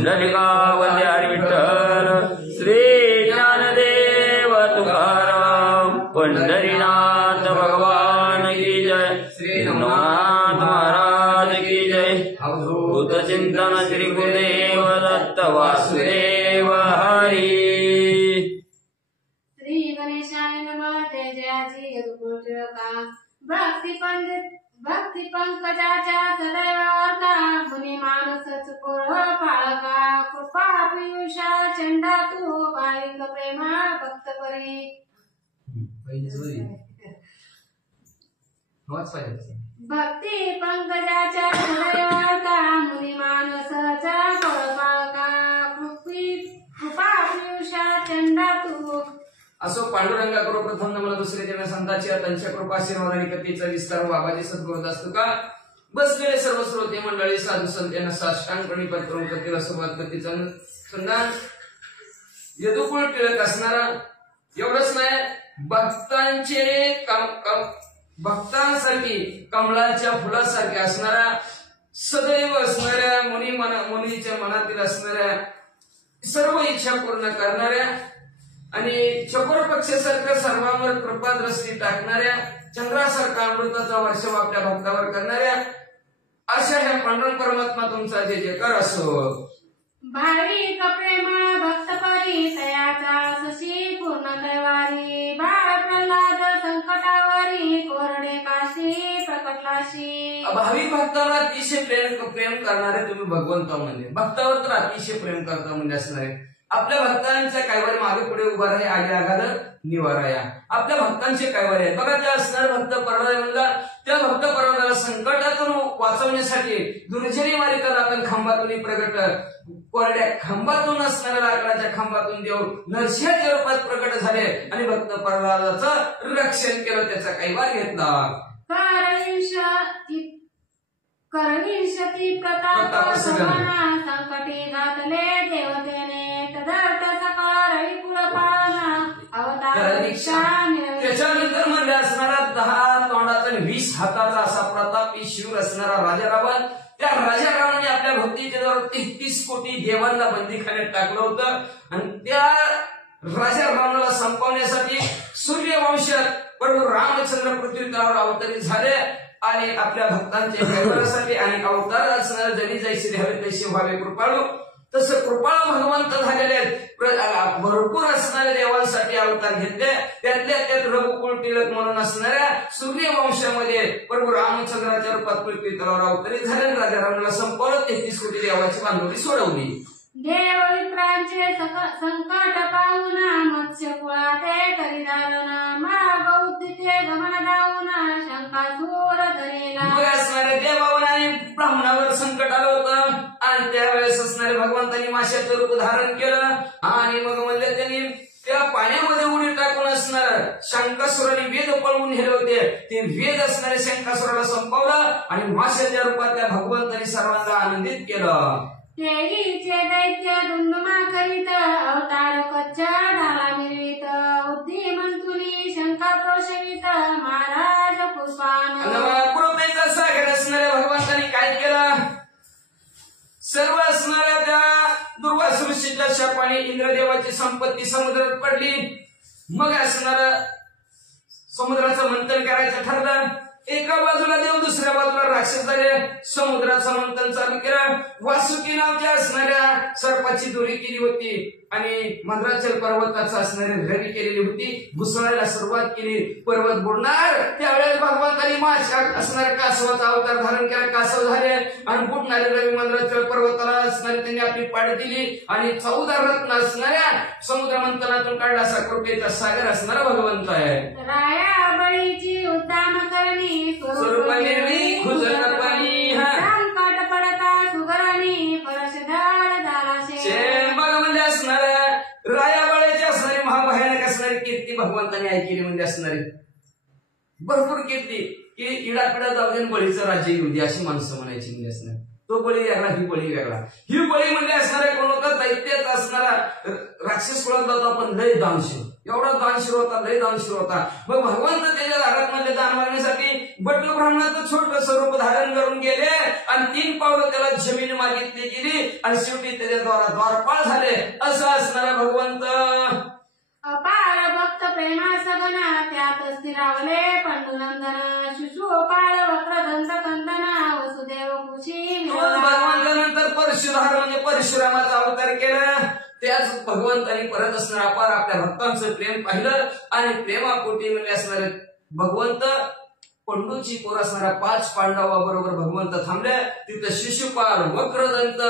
पुंडलिका वंदे हरी विठ्ठल श्री ज्ञानदेव तुकाराम पंढरीनाथ भगवान की जय श्री नवनाथ महाराज की जय अवधूत चिंतन श्री गुरुदेव दत्त वासुदेव हरी श्री गणेशाय नमः जय जयाची यदुपुत्रका भक्ती पंकजाच्या सदैवार्था मुनी मानस चुकोळ पाळका कृपा पियुषा चंडा तू बालिंग प्रेमा भक्त परी भक्ती पंकजाच्या सदैवार्था मुनी मानसाचा कोळ पाळका कृपा पियुषा चंडा तू असो पांडुरंगा करो प्रथम नमन दुसरे जन संतांची त्यांच्या कृपा आशीर्वाद आणि कथेचा विस्तार बाबाजी सद्गुरुदास तुका बसलेले सर्व श्रोते मंडळी साधू संत यांना साष्टांगपणे पत्रून कथेला सुरुवात कथेचा संधान यदुकुळ टिळक असणारा एवढंच नाही भक्तांसाठी कमळाच्या फुलासारखे असणारा सदैव असणाऱ्या मुनीच्या मनातील असणाऱ्या सर्व इच्छा पूर्ण करणाऱ्या आणि चकोर पक्षासारखं सर्वांवर कृपा दृष्टी टाकणाऱ्या चंद्रासारखा अमृताचा वर्षाव आपल्या भक्तावर करणाऱ्या अशा ह्या पांडुरंग परमात्मा तुमचा जय जयकार असो भाविक प्रेम भक्त परी तयाचा सशी पूर्ण कैवारी बाळ प्रल्हाद संकटावरी कोरडे काशी प्रकटलाशी भाविक भक्तावर अतिशय प्रेम करणारे तुम्ही भगवंत म्हणजे भक्तावर तर अतिशय प्रेम करता म्हणजे असणारे आपल्या भक्तांच्या कैवारी मागे पुढे उभा राही आगे आघात निवारा या आपल्या भक्तांचे कैवारी आहे बघा त्या असणारे भक्त पर्वत म्हणला त्या भक्त पर्वताला संकटातून वाचवण्यासाठी दुर्जनी मारिता आपण खांबातून प्रगट कोरड्या खांबातून असणाऱ्या लाकडाच्या खांबातून देव नरसिंहाच्या रूपात प्रकट झाले आणि भक्त प्रल्हादाचं रक्षण केलं त्याचा कैवार घेतला करविंशती प्रताप सगना संकटी घातले देवतेने तदर्थ सकार विपुल पाळना अवतार दीक्षा त्याच्यानंतर म्हणजे असणारा 10 तोंडाचा आणि 20 हाताचा असा प्रतापी शिव असणारा राजा रावण त्या राजा रावणाने आपल्या भक्तीच्या जवळ 33 कोटी देवांना बंदीखान्यात टाकलं होतं आणि त्या राजा रावणाला संपवण्यासाठी सूर्यवंशात प्रभू रामचंद्र पृथ्वी तलावर अवतरित झाले आणि आपल्या भक्तांच्या कैवारासाठी आणि अवतार असणारे जणी जैसे द्यावे तैसे व्हावे कृपाळू तसं कृपाळू भगवंत झालेले भरपूर असणाऱ्या देवांसाठी अवतार घेतले त्यातल्या त्यात रघुकुळ टिळक म्हणून असणाऱ्या सूर्यवंशामध्ये प्रभू रामचंद्राच्या रूपात पृथ्वी तलावर अवतरित झाले राजा रावणाला संपवलं 33 कोटी देवाची बांधवली सोडवली देव विप्रांचे संकट पाहुना मत्स्य कुळाते करीदारना माग उद्दिते गमन दावना शंकासूर धरेला मग असणारे देवावर आणि ब्राह्मणावर संकट आलं होतं आणि त्यावेळेस असणारे भगवंतांनी माशाचं रूप धारण केलं आणि मग म्हणजे त्यांनी त्या पाण्यामध्ये उडी टाकून असणार शंकासुराने वेद पळवून नेले होते ते वेद असणारे शंकासुराला संपवलं आणि माशाच्या रूपात त्या भगवंतांनी सर्वांना आनंदित केलं तेहीचे दैत्य दुंदुमा करीत अवतार कच्च्या डाला मिरवित बुद्धिमंतुनी शंका प्रोषवित महाराज पुष्पान कृपेचा सागर असणाऱ्या भगवंतांनी काय केलं सर्व असणाऱ्या त्या दुर्वास ऋषीच्या शापाने इंद्रदेवाची संपत्ती समुद्रात पडली मग असणार समुद्राचं मंथन करायचं ठरलं एका बाजूला देव दुसऱ्या बाजूला राक्षस झाले समुद्राचं मंथन चालू केलं वासुकी नावाच्या असणाऱ्या सर्पाची दोरी केली होती आणि मंद्राचल पर्वताचा असणारी रवी केलेली होती घुसळायला सुरुवात केली पर्वत बुडणार त्यावेळेस भगवंतांनी माशा असणाऱ्या कासवाचा अवतार धारण केला कासव झाले आणि बुडणारे रवी मंद्राचल पर्वताला असणारी त्यांनी आपली पाडी दिली आणि 14 रत्न असणाऱ्या समुद्र मंथनातून काढला असा कृपेचा सागर असणारा भगवंत आहे राया बळीची उत्तम करणी स्वरूप निर्मी खुजलपणी संकट पडता सुगरणी परशधार दालाशे बघा म्हणजे असणाऱ्या रायाबाळ्याची असणारी महाभयानक असणारी कीर्ती भगवंतांनी ऐकली म्हणजे असणारी भरपूर कीर्ती की इडापिडा जाऊ दे बळीचं राज्य येऊ दे अशी माणसं म्हणायची म्हणजे असणार तो बळी वेगळा ही बळी वेगळा ही बळी म्हणजे असणारा कोण होता दैत्यात असणारा राक्षस कुळातला होता पण लय दानशूर एवढा दानशीर होता, लय दानशीर होता. मग भगवंत त्याच्या दारात म्हणले दान मागण्यासाठी बटू ब्राह्मणाचं छोट स्वरूप धारण करून गेले आणि 3 पावलं त्याला जमीन मागितली गेली आणि शेवटी त्याच्या द्वारपाळ झाले. असं असणारा भगवंत अपार भक्त प्रेमा सगना त्यात स्थिरावले पंडुनंदन शिशुपाळ वक्रदंत कंदना वसुदेव कुशी भगवंतानंतर परशुराम म्हणजे परशुरामाचा अवतार केला. त्याच भगवंतांनी परत असणारा अपार आपल्या भक्तांचं प्रेम पाहिलं आणि प्रेमापोटी म्हणजे असणारे भगवंत पंडूची पोर असणाऱ्या 5 पांडवाबरोबर भगवंत थांबले. तिथं शिशुपाल वक्रदंत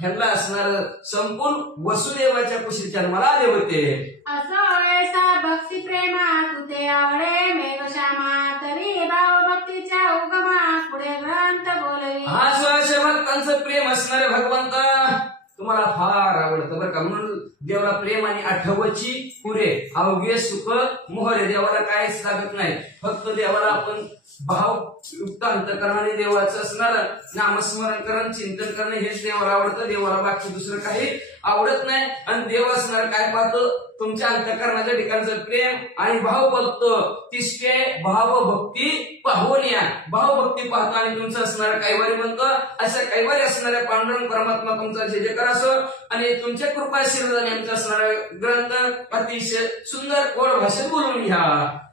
ह्यांना असणार संपून वसुदेवाच्या कुशी जन्माला आले होते. असं ऐसा भक्ती प्रेमा तुते आवडे मेघश्यामा तरी भाव भक्तीच्या उगमा पुढे ग्रंथ बोलवी. असं अशा भक्तांचं प्रेम असणारे भगवंत तुम्हाला फार आवडतं बरं का. म्हणून देवाला प्रेम आणि आठवची पुरे अवघे सुख मोहरे. देवाला काहीच लागत नाही, फक्त देवाला आपण भाव युक्त अंतकरणाने देवाचं असणार नामस्मरण करणं चिंतन करणं हेच देवाला आवडतं. देवाला बाकी दुसरं काही आवडत नाही. आणि देव असणार काय पाहतो, तुमच्या अंतकरणाच्या ठिकाणचं प्रेम आणि भाव बघतो. तिसके भाव भक्ती पाहून या. भाव भक्ती पाहतो आणि तुमचं असणारं कैवारी म्हणतो. अशा कैवारी असणाऱ्या पांडुरंग परमात्मा तुमचा जय जयकार असो आणि तुमच्या कृपा आशीर्वादाने आमचा असणारा ग्रंथ अतिशय सुंदर गोड भाषेत बोलून घ्या.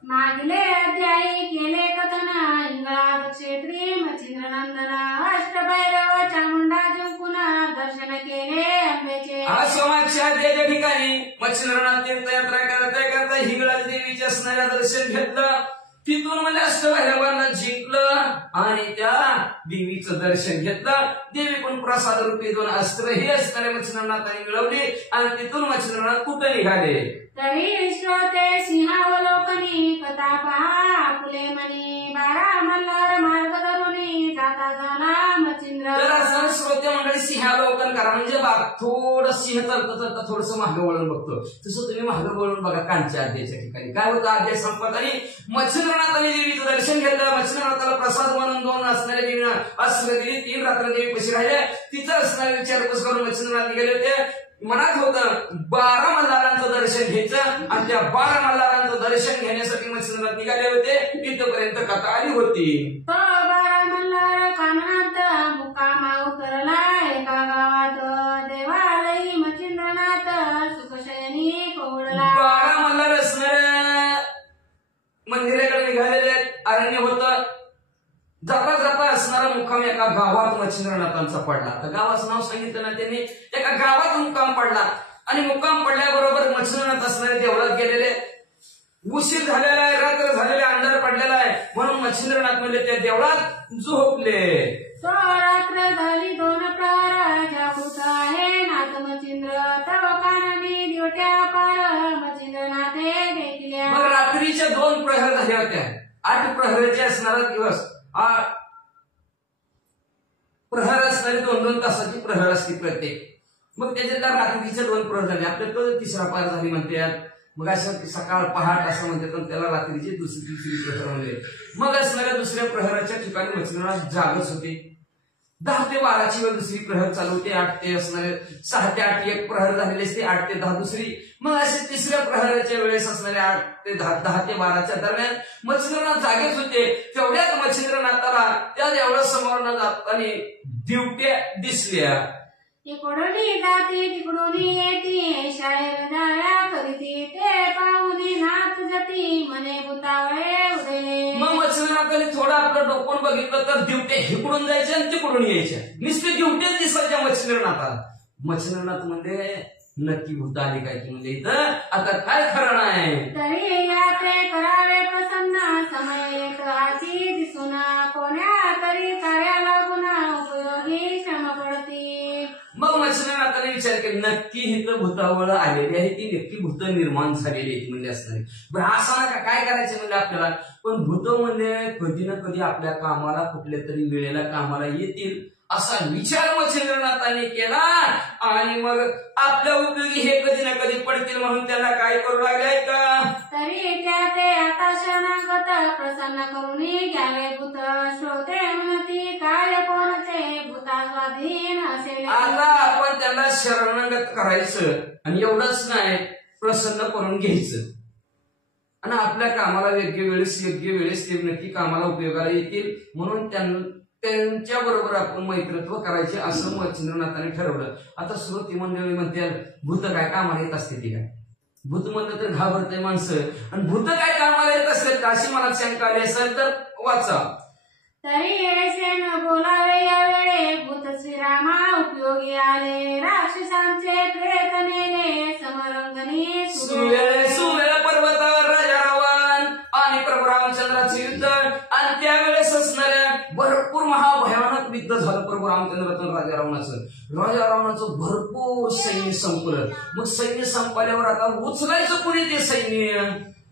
मागले अध्यायी केले कथन इंगळा क्षेत्री मच्छिंद्रनंदन अष्टभैरव चामुंडा जिंकुना दर्शन केले अंबेचे. आज समाजच्या देवाच्या ठिकाणी मच्छिंद्रनाथ तीर्थयात्रा करता हिंगळा देवीचे असणाऱ्या दर्शन घेतलं. तिथून म्हणजे अष्टभैरवांना जिंकलं आणि त्या देवीचं दर्शन घेतलं. देवी पण प्रसाद रूपी 2 अस्त्र ही असणाऱ्या मच्छिंद्रनाथांनी मिळवली आणि तिथून मच्छिंद्रनाथ कुठे निघाले. तरी श्रोते सिंहावलोकनी कथा पहा फुले मनी 12 मल्हार मार्ग धरुनी जाता झाला मच्छिंद्र. तर श्रोते मंडळी सिंहावलोकन करा म्हणजे थोडं सिंह चालतं थोडस मागं वळून बघतो. तसं तुम्ही मागं वळून बघा. कांच्या आद्याच्या ठिकाणी काय होतं, आद्या संपत आणि मच्छिंद्रनाथांनी देवीचं दर्शन घेतलं. मच्छिंद्रनाथाला प्रसाद म्हणून 2 असणाऱ्या देवीनं अस्त्र दिली. 3 रात्र देवी कशी राहिले तिचा असणारा विचारपूस करून मच्छिंद्रनाथ गेले होते. मनात होतं 12 मल्हारांचं दर्शन घ्यायचं आणि त्या 12 मल्हारांचं दर्शन घेण्यासाठी मच्छिंद्रनाथ निघाले होते. तिथपर्यंत कथा आली होती. तो 12 मल्हार कानात मुक्कामा उतरला एका गावात देवालयी मच्छिंद्रनाथ सुखशयनी कोवळला. 12 मल्हार असणाऱ्या मंदिराकडे निघालेले अरण्य होतं. जाता जाता असणारा मुक्काम एका गावात मच्छिंद्रनाथांचा पडला. तर गावाचं नाव सांगितलं ना त्यांनी. एका गावात मुक्काम पडला आणि मुक्काम पडल्याबरोबर मच्छिंद्रनाथ असणारे देवळात गेलेले. उशीर झालेला आहे, रात्र झालेला, अंधार पडलेला आहे म्हणून मच्छिंद्रनाथ म्हणजे त्या देवळात झोपले. तो रात्र झाली 2 प्रहर जागृत आहे नाथ मच्छिंद्र तव कानानी दिवट्या पार मच्छिंद्रनाथे देखिल्या. मग रात्रीच्या 2 प्रहर झाल्या होत्या. 8 प्रहराचे असणारा दिवस प्रहर असणारी 2-2 तासाची प्रहर असते प्रत्येक. मग त्याच्यातल्या रात्रीच्या 2 प्रहर झाले. आपल्या तो 3रा प्रहर झाली म्हणतात. मग असं सकाळ पहाट असं म्हणतात त्याला रात्रीचे दुसरी प्रहर म्हणले. मग असणाऱ्या 2ऱ्या प्रहराच्या ठिकाणी मच्छिंद्रनाथ जागच होते. 10 ते 12ची वेळ दुसरी प्रहर चालू होते. 8 ते असणारे 6 ते 8 एक प्रहर झालेले असते. 8 ते 10 दुसरी. मग असे 3ऱ्या प्रहराच्या वेळेस असणाऱ्या 8 ते 10 ते 12च्या दरम्यान मच्छिंद्रनाथ जागेच होते. तेवढ्यात मच्छिंद्रनाथाला त्या देवळा समोर जाताना दिवट्या दिसल्या. इकडून जाती तिकडून येती शायर जाया करीती ते पाहुनी नाथ जाती मने भूतावळे उदे. मग मच्छिंद्रनाथाने थोडं आपलं डोकून बघितलं तर दिवटे इकडून जायचे आणि तिकडून यायच्या. नुसते दिवटे दिसायच्या मच्छिंद्रनाथाला. मच्छिंद्रनाथ म्हणजे नक्की भूत आली काय की म्हणजे इथं आता काय खरं नाही. तरी याते करावे प्रसन्न समय एक हाती दिसून कोण्या तरी कार्या लागून उपयोगी श्रम पडती. मग मच्छिंद्रनाथाने विचार केला नक्की इथं भूतावळ आलेली आहे ती नक्की भूत निर्माण झालेली आहे म्हणजे असणारी. बरं असं नका काय करायचं म्हणजे आपल्याला. पण भूत म्हणजे कधी ना कधी आपल्या कामाला कुठल्या तरी वेळेला कामाला येतील असा विचार मच्छिंद्रनाथाने केला आणि मग आपल्या उपयोगी हे कधी ना कधी पडतील म्हणून त्यांना काय करू लागले का. तरी त्या ते आता शरणागत प्रसन्न करून घ्यावे भूत श्रोते म्हणती काय कोणते भूता स्वाधीन असेल. आता आपण त्याला शरणागत करायचं आणि एवढंच नाही प्रसन्न करून घ्यायचं. आणि आपल्या कामाला योग्य वेळेस ते नक्की कामाला उपयोगाला येतील म्हणून त्यांच्या बरोबर आपण मैत्रत्व करायचे असं मच्छिंद्रनाथाने ठरवलं. आता श्रोती मंडळी म्हणते भूत काय कामाला येत असते ती काय? भूत म्हणलं तर घाबरते माणसं आणि भूत काय कामाला येत असतात अशी मला शंका आली असेल तर वाचा. तरी ऐसे न बोलावे या वेळे भूत श्रीरामा उपयोगी आले राक्षसांचे प्रेत नेले समरंगणी सुवेळ पर्वतावर राजा रावण आणि प्रभू रामचंद्राचे युद्ध आणि त्यावेळेस असणाऱ्या भरपूर महाभयानक युद्ध झालं प्रभू रामचंद्राचं राजा रावणाचं भरपूर सैन्य संपलं. मग सैन्य संपल्यावर आता उचलायचं कुणी ते सैन्य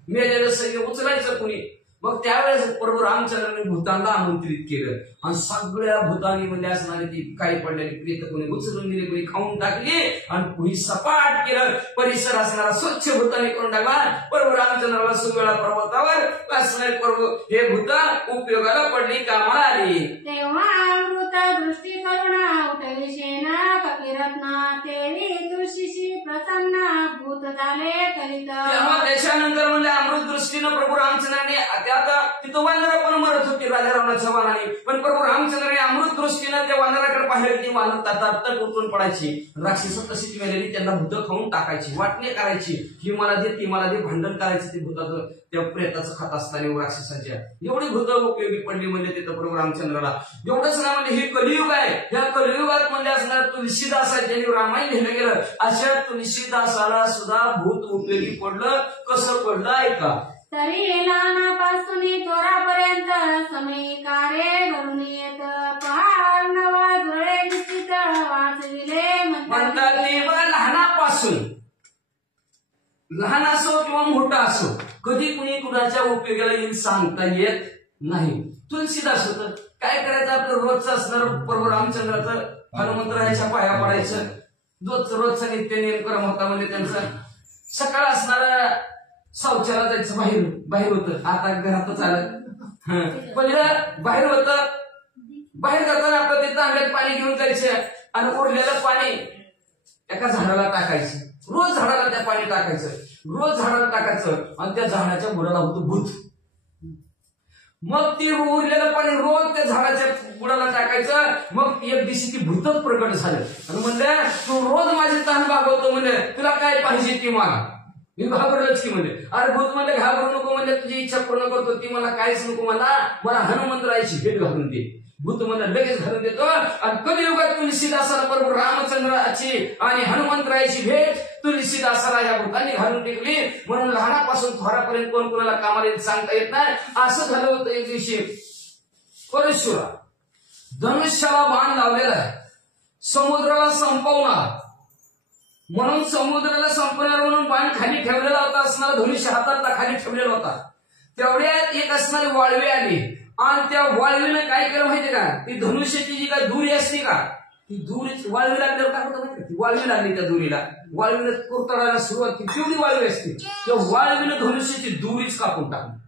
मेलेलं सैन्य उचलायचं कुणी? मग त्यावेळेस प्रभू रामचंद्राने भूतांना आमंत्रित केलं आणि सगळ्या भूतानी मध्ये असणारी ती काही पडलेली प्रेत कोणी उचलून दिली कोणी खाऊन टाकली आणि कुणी सपाट केलं. परिसर असणारा स्वच्छ भूताने करून टाकला. प्रभू रामचंद्राला सुवेळा पर्वतावर असणारे प्रभू हे भूत उपयोगाला पडली कामाला आली. तेव्हा अमृत दृष्टी करुणा उठली शेण कपिरत्न तेरी दृष्टीशी प्रसन्न भूत झाले कलित. तेव्हा त्याच्यानंतर म्हणजे अमृत दृष्टीनं प्रभू रामचंद्राने आता तिथं वानर पण मरत होती राजा रावणाच्या वानाने पण प्रभू रामचंद्राने अमृत दृष्टीनं त्या वानराकडे पाहिलं की वानर तातात उठून पडायची. राक्षस तशीच मेलेली त्यांना भूत खाऊन टाकायची वाटणे करायची ही मला दे ती मला दे भांडण करायचं ते भूताचं त्या प्रेताचं खात असताना राक्षसाच्या एवढी भूत उपयोगी पडली म्हणजे तिथं प्रभू रामचंद्राला. एवढंच ना म्हणजे हे कलियुग आहे. या कलियुगात म्हणजे असणार तुलसीदास आहे त्यांनी रामायण लिहिलं गेलं अशा तुलसीदासाला सुद्धा भूत उपयोगी पडलं. कसं पडलं ऐका. तरी लहानापासून थोरापर्यंत समय कार्य घडून येत पहाड नवा जुळे निश्चित वाचविले म्हणतात लहानापासून लहान असो किंवा मोठा असो कधी कुणी कुणाच्या उपयोगाला येईल सांगता येत नाही. तुलसीदास होतं काय करायचं आपलं रोजचं असणार प्रभू रामचंद्राचं हनुमंतरायाच्या पाया पडायचं रोजचा नित्य नियमक्रम होता म्हणजे त्यांचा. सकाळ असणारा शौचाला जायचं बाहेर होतं आता घरातच आलं पहिलं बाहेर होतं. बाहेर जाताना आपलं ते तांब्यात पाणी घेऊन जायचं आणि उरलेलं पाणी एका झाडाला टाकायचं. रोज झाडाला त्या पाणी टाकायचं आणि त्या झाडाच्या बुडाला होतं भूत. मग ती उरलेलं पाणी रोज त्या झाडाच्या बुडाला टाकायचं. मग एक दिवशी ती भूतच प्रकट झालं आणि म्हणलं तू रोज माझे ताण भागवतो म्हणजे तुला काय पाहिजे ती मला. मी घाबरलोच की म्हणजे अरे भूत म्हणले घाबरू नको म्हणजे तुझी इच्छा पूर्ण करतो ती मला काहीच नको मला हनुमंतरायाची भेट घालून दे. भूत मला लगेच घालून देतो आणि कलियुगात तुलसीदासाला प्रभू रामचंद्राची आणि हनुमंतरायाची भेट तुलसीदासाला या भूतांनी घालून टिकली. म्हणून लहानापासून थोरापर्यंत कोण कोणाला कामाला सांगता येत नाही. असं झालं होतं एक दिवशी परशुरा धनुष्याला बाण लावलेला आहे समुद्राला संपवणार म्हणून समुद्राला संपवणार म्हणून बाण खाली ठेवलेला होता असणारा धनुष्य हातातला खाली ठेवलेला होता. तेवढ्यात एक असणारी वाळवी आली आणि त्या वाळवीनं काय केलं माहितीये का ती धनुष्याची जी काय दुरी असते का ती दुरी वाळवी लागल्यावर काय होतं माहिती ती वाळवी लागली त्या दुरीला वाळवीनं कुरतडायला सुरुवात केली तेवढी वाळवी असते त्या वाळवीनं धनुष्याची दुरीच कापून टाकली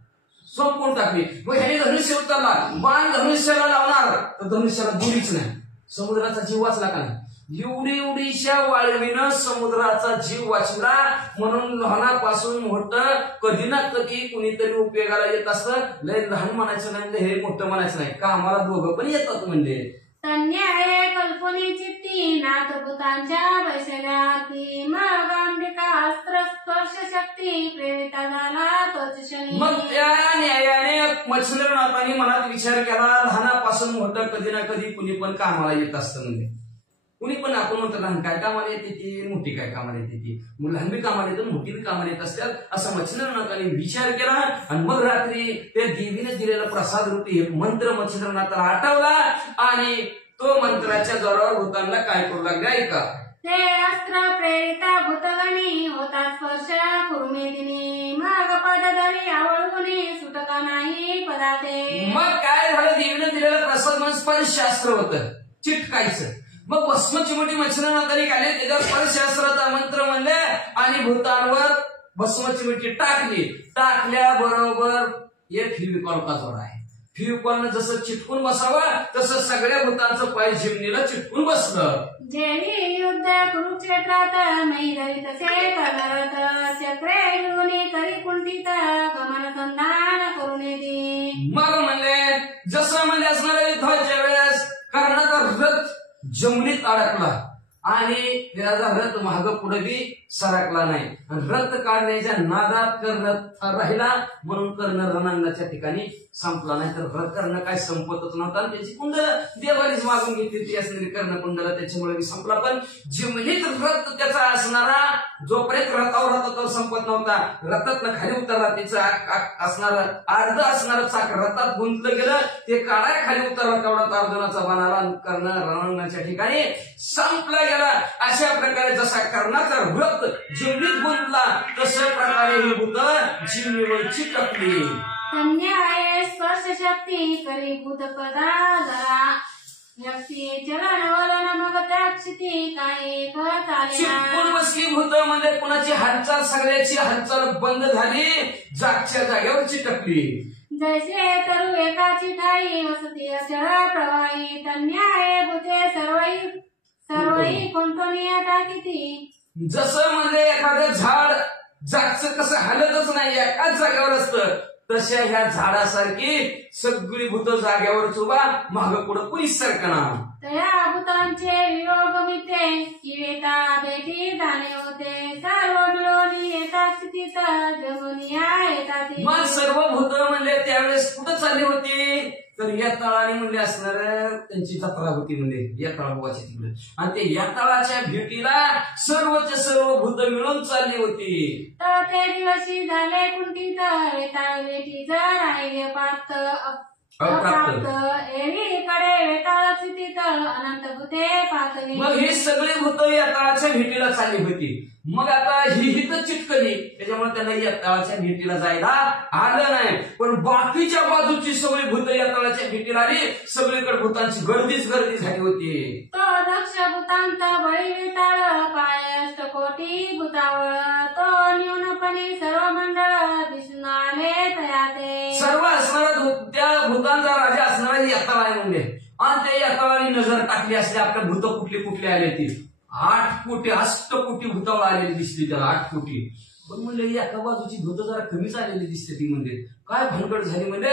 संपून टाकली. मग ह्याने धनुष्य उतरला बाण धनुष्याला लावणार तर धनुष्याला दुरीच नाही समुद्राचा जीव वाचला का नाही. एवढीशा वाळवीनं समुद्राचा जीव वाचला. म्हणून लहानापासून मोठं कधी ना कधी कुणीतरी उपयोगाला येत असतं. लय लहान म्हणायचं नाही हे मोठं म्हणायचं नाही का आम्हाला दोघं पण येतात म्हणजे. तन्याय कल्पनी चित्ती नाथभूतांच्या वैसल्याती मग अंबिका अस्त्र स्पर्श शक्ती प्रेरिता झाला तोच क्षणी. मग त्या न्यायाने मच्छिंद्रनाथांनी मनात विचार केला लहानापासून मोठं कधी ना कधी कुणी पण कामाला येत असतं म्हणजे कुणी पण आपण म्हणतो लहान काय कामाला येते ती मोठी काय कामाला येते ती लहान बी कामाला येतं मोठी बी कामाला येत असतात असं मच्छिंद्रनाथांनी विचार केला. आणि मग रात्री त्या देवीने दिलेला प्रसाद रूपी एक मंत्र मच्छिंद्रनाथाला आठवला आणि तो मंत्राच्या जोरावर भूतांना काय करू लागले ऐका. ते अस्त्र प्रेरिता भूतगणी होता स्पर्श कुर्मेदिनी मग पदधरी आवळूनी सुटका नाही पदाते. मग काय झालं देवीने दिलेलं प्रसाद म्हणजे स्पर्शशास्त्र होतं चिटकायचं. मग भस्मचिमुटी मच्छिंद्रनाथांनी काढले त्याच्यावर स्पर्शशास्त्राचा मंत्र म्हणले आणि भूतांवर भस्मचिमुटी टाकली. टाकल्याबरोबर एक फेविकॉलचा जोड आहे फेविकॉलनं जसं चिटकून बसावं तसं सगळ्या भूतांचं पाय जिमनीला चिटकून बसलं. जेवी युद्ध कुरुक्षेत्रात मैदरी तसे करत चक्रे युनी करी कुंठित गमन संधान करून येते. मग म्हणले जसं म्हणजे असणाऱ्या युद्धाच्या वेळेस कर्णाचा रथ जमिनीत अडकला आणि त्याचा रथ माग पुढे बी सरकला नाही. रथ काढण्याच्या नादात कर्ण राहिला म्हणून कर्ण रणांगणाच्या ठिकाणी संपला नाही. तर कर्ण काय संपतच नव्हता आणि त्याची कुंडल देवानीच मागून घेतली ती असणारी कर्ण कुंडला त्याच्यामुळे बी संपला. पण जिमनीत रथ त्याचा असणारा जोपर्यंत रथावर होता तो संपत नव्हता. रथातनं खाली उतरला तिचं असणार अर्ध असणारं चाक रथात गुंतलं गेलं ते काढाय खाली उतरला तेवढा अर्जुनाचा बनाला कर्ण रणांगणाच्या ठिकाणी संपला गेला. अशा प्रकारे जसा कर्णाचा रथ जिमनीत गुंतला तशा प्रकारे ही भूत जिमनीवर चिटकली. कन्या स्पर्श शक्ती करी भूत पदा जरा व्यक्ती चलन वलन मग त्याक्षिती काय चिटकून बसली भूत म्हणजे कुणाची हालचाल सगळ्याची हालचाल बंद झाली जागच्या जागेवर चिटकली. जैसे तरु एकाची ठाई वसती अचळ प्रवाही तन्याय भूते सर्वही कोणतोनी टाकीती. जसं म्हणजे एखादं झाड जागचं कसं हलतच नाही एकाच जागेवर असतं तशा ह्या झाडासारखी सगळी भूत जागेवर उभा माग पुढं कुणीच सरकणार. तया भूतांचे वियोग मिते किवेता भेटी जाणे होते सर्व मिळवणी येता स्थितीत जगुनिया येतात. मग सर्व भूत म्हणजे त्यावेळेस कुठं चालली होती तर या तळाने म्हणजे असणार त्यांची जत्रा होती म्हणजे या तळाची तिकडे आणि ते या तळाच्या भेटीला सर्वचे सर्व भूत मिळून चालली होती. तर ते दिवशी झाले कुंठित वेताळ भेटी जर राहिले पात्र अप्राप्त एकीकडे वेताळ स्थितीत अनंत भूते पातळी. मग ही सगळी भूत या तळाच्या भेटीला चालली होती. मग आता ही हित चिटकली त्याच्यामुळे त्यांना या तळाच्या भेटीला जायला आलं नाही. पण बाकीच्या बाजूची सगळी भूत या तळाच्या भेटीला आली. सगळीकडे भूतांची गर्दीच गर्दी झाली होती. तो दक्ष भूतांचा बळी वेताळ पाय अष्टकोटी भूतावळ तो न्यूनपणी सर्व मंडळ दिसून आले तयाते. सर्व असणारा त्या भूतांचा राजा असणारा यातळ आहे म्हणजे आणि त्या यातळाने नजर टाकली असते आपल्या भूत कुठली कुठली आली ती 8 कोटी अष्टकोटी भूतावळ आलेली दिसली त्याला 8 कोटी. पण म्हणले एका बाजूची भूत जरा कमीच आलेली दिसते ती म्हणजे काय भानगड झाली म्हणजे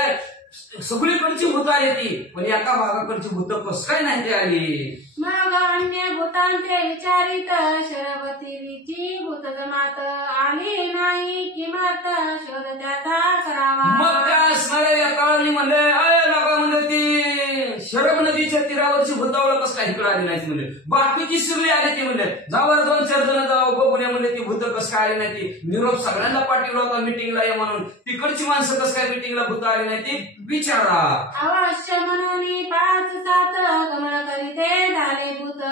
सगळीकडची भूत आली ती पण एका भागाकडची भूत कसं काय नाही ती आली. मग अन्य भूतांचे विचारित शरबतीची भूत जमात आली नाही किंमत शोध त्याचा करावा. मग काय असणाऱ्या या काळाने म्हणले अय लागा म्हणजे ती शरब नदीच्या तीरावरची भूतावळ कसं काय इकडे आली नाही म्हणजे बाकीची सगळी आली ती म्हणजे जावर 2-4 जण जावं बघून म्हणजे ती भूत कसं काय आली नाही ती निरोप सगळ्यांना पाठवला होता मिटिंगला ये म्हणून तिकडची माणसं कसं काय मिटिंगला भूत आली नाही ती विचारा. अवश्य म्हणून 5-7 गमन करीते झाले भूत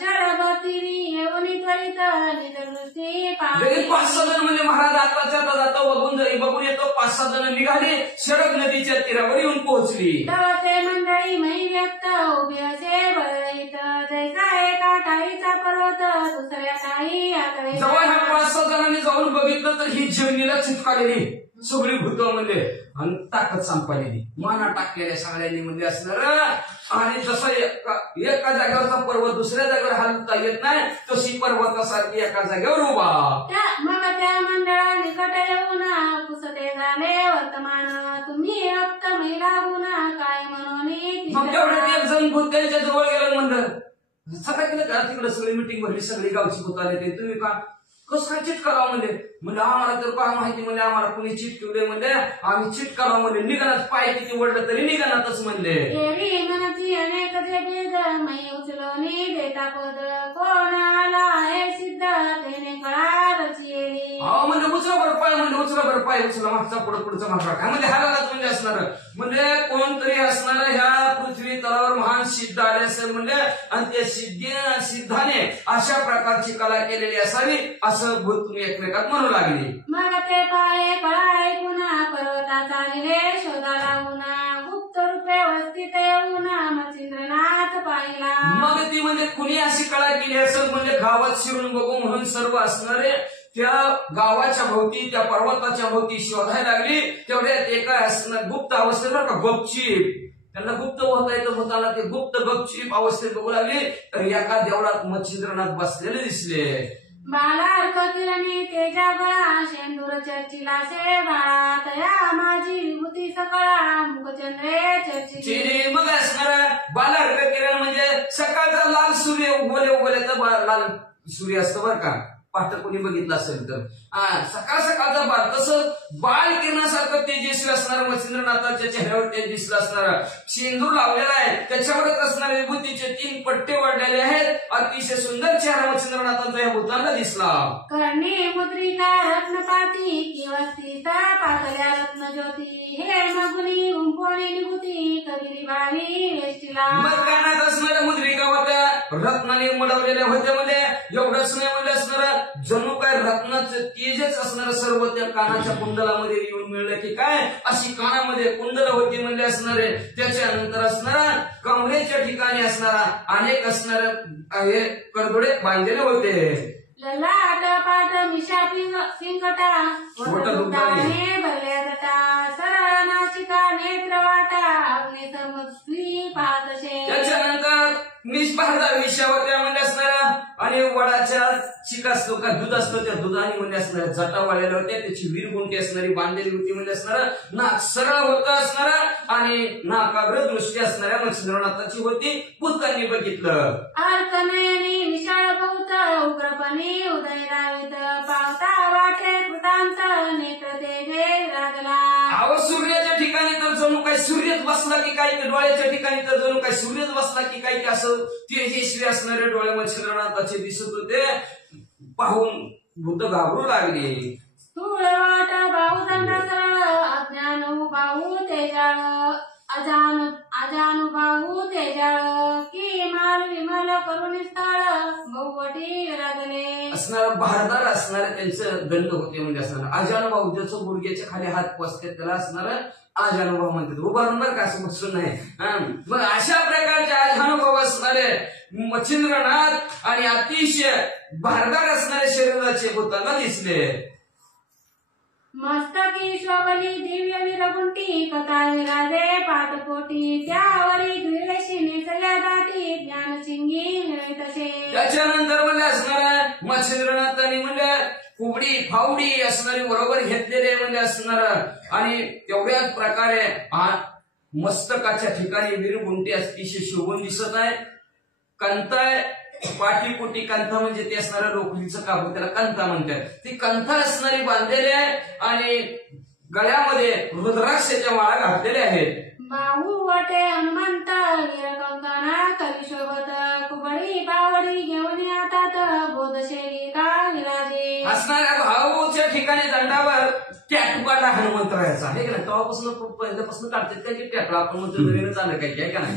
शरबतीनी येऊन त्वरित निजदृष्टी पाहिली. 5-6 जण म्हणजे महाराज आताच्या जाता बघून येतो 5-6 जण निघाले शरब नदीच्या तीरावर येऊन पोहोचली. तेव्हा ते मंडळी मै व्यक्त उभे असे बळरहित जैसा एका टाळीचा पर्वत दुसऱ्या टाळी जेव्हा ह्या 5-6 जणांनी जाऊन बघितलं तर ही जमिनीला चिटकालेली सगळी भूत म्हणजे आणि ताकद संपालेली माना टाकलेल्या सगळ्यांनी म्हणजे असणार. आणि जसं एका जागेवरचा पर्वत दुसऱ्या जागेवर हलता येत नाही तशी पर्वतासारखी एका जागेवर उभा. मग त्या मंडळा निकट येऊन पुसते झाले वर्तमान तुम्ही रक्त महिला गुन्हा काय म्हणून. मग तेवढ्यात एक जण भूत त्यांच्या जवळ गेलं मंडळ सगळं केलं का तिकडे सगळी मिटिंग भरली सगळी गावची भूत आले ते तुम्ही का कसं काय चिट करावं म्हणजे आम्हाला तर काय माहिती म्हणजे आम्हाला कुणी चिट ठेवले म्हणजे आम्ही चिट करावं म्हणजे निघानात पाय किती वडलं तरी निघानातच म्हणले. मनाची अनेक जे भेद मै उचलोनी देता पद कोण आला हे सिद्ध त्याने कळाची येली. म्हणजे उचला बरं पाय म्हणजे उचला बरं पाय उचला मागचा पुढचा मागचा काय म्हणजे हालाच म्हणजे असणार म्हणजे कोणतरी असणार ह्या पृथ्वी तलावर महान सिद्ध आले असेल म्हणजे आणि त्या सिद्धाने अशा प्रकारची कला केलेली असावी असं भूत तुम्ही एकमेकात म्हणू लागली. मग ते पाय कळा ऐकून पर्वताचा लिले शोधा लावून गुप्त रूपे व्यवस्थित येऊन मच्छिंद्रनाथ पाहिला. मग ती म्हणजे कुणी अशी कला केली असेल म्हणजे गावात शिरून बघू म्हणून सर्व असणारे त्या गावाच्या भोवती त्या पर्वताच्या भोवती शोधायला लागली. तेवढ्यात एका गुप्त अवस्थेत बरं का गपचीप त्यांना गुप्त होता येतं भूताला ते गुप्त गपचीप अवस्थेत बघू लागली तर एका देवळात मच्छिंद्रनाथ बसलेले दिसले. बालार्क किरणी तेजा गळा शेंदूर चर्चिला से बाळा तया माझी विभूती सकळा मुखचंद्रे चर्चिली. मग असणारा बालार्क किरण म्हणजे सकाळचा लाल सूर्य उगवले तर लाल सूर्य असतं बरं का. पाठ कोणी बघितलं असेल तर सकाळ सकाळचा बाल तसं बाळ किरणासारखं तेजस्वी असणारं मच्छिंद्रनाथाच्या चेहऱ्यावर तेज दिसलं असणारं शेंदूर लावलेला आहे त्याच्यावरच असणारे विभूतीचे 3 पट्टे वाढलेले आहेत. अतिशय सुंदर चेहरा मच्छिंद्रनाथांचा या भूतांना दिसला. कर्णी मुद्रिका रत्नपाती किंवा पातल्या रत्न ज्योती हे मगुनी उंपोणी निभूती कविली भावी वेष्टीला. मग कानात असणाऱ्या मुद्रिका होत्या रत्नाने मडवलेल्या होत्या मध्ये एवढंच नाही म्हणजे असणारं जणू काय रत्नाचं तेजच असणारं सर्व त्या कानाच्या कुंडलामध्ये येऊन मिळलं की काय अशी कानामध्ये कुंडल होती म्हणजे असणारे. त्याच्यानंतर असणारा कमरेच्या ठिकाणी असणारा अनेक असणारे करदोडे बांधलेले होते. ललाट पाट मिशा पिंगटा वटुटाने भरल्या जटा सरळ नाशिका नेत्र वाटा अग्नि समस्वी पाहतशे. त्याच्यानंतर निष्पाहता विषया होत्या म्हणजे असणारा आणि वडाच्या शिका असतो का दूध असतं त्या दुधाने म्हणजे असणाऱ्या जटा वाळलेल्या होत्या त्याची वीरगुंटी असणारी बांधलेली होती म्हणजे असणारा नाक सरळ होत असणारा आणि नाकाग्र दृष्टी असणाऱ्या मच्छिंद्रनाथाची होती. भूतांनी बघितलं. अर्कनयनी विशाळ बहुत उग्रपणी उदय रावित पावता वाटे कृतांत नेत्र तेजे रागला. अहो सूर्याच्या ठिकाणी तर जणू काही सूर्यच बसला की काही डोळ्याच्या ठिकाणी तर जणू काही सूर्यच बसला की काही असं तेजस्वी असणारे डोळे मच्छिंद्रनाथाचे दिसत होते. पाहून भूत घाबरू लागली. स्थूळ वाट बाहुदंड सरळ अज्ञानुबाहू तेजाळ अजानुबाहू तेजाळ की माल विमल करुणी स्थळ बहुवटी विराजले. असणार भारदार असणारे त्यांचं दंड होते म्हणजे असणार अजानुभाऊ ज्याचं गुडघ्याच्या खाली हात पोचतात त्याला असणार अजानुभाव म्हणतात. उभारून बरं का असं बसून नाही. मग अशा प्रकारचे अजानुभाव असणारे मच्छिंद्रनाथ आणि अतिशय भारदार असणारे शरीराचे भूतांना दिसले. मस्तकी शोभली दिव्य विरगुंटी कथा विराजे पाठपोटी त्यावरी गृहेशी नेसल्या दाटी ज्ञान शिंगी मिळे तसे. त्याच्यानंतर म्हणजे असणारा मच्छिंद्रनाथांनी म्हणजे कुबडी फावडी असणारी बरोबर घेतलेले म्हणजे असणार आणि तेवढ्याच प्रकारे मस्तकाच्या ठिकाणी वीरगुंटी अतिशय शोभून दिसत आहे. कंताय पाठीपोटी कंथा म्हणजे ते असणारं लोकरीचं कापड त्याला कंथा म्हणतात. ती कंथा असणारी बांधलेली आहे आणि गळ्यामध्ये रुद्राक्षाच्या माळा घातलेल्या आहेत. बाहू वटे हनुमंत वीरकंकणा कवी शोभत कुबडी बावडी घेऊन येतात बोधशेरी का विराजे. असणाऱ्या भाऊच्या ठिकाणी दंडावर टॅटू काढला हनुमंतरायाचा आहे का नाही. तेव्हापासून पहिल्यापासून काढतात त्याची टॅटू आपण म्हणतो नवीनच आलं काही का नाही.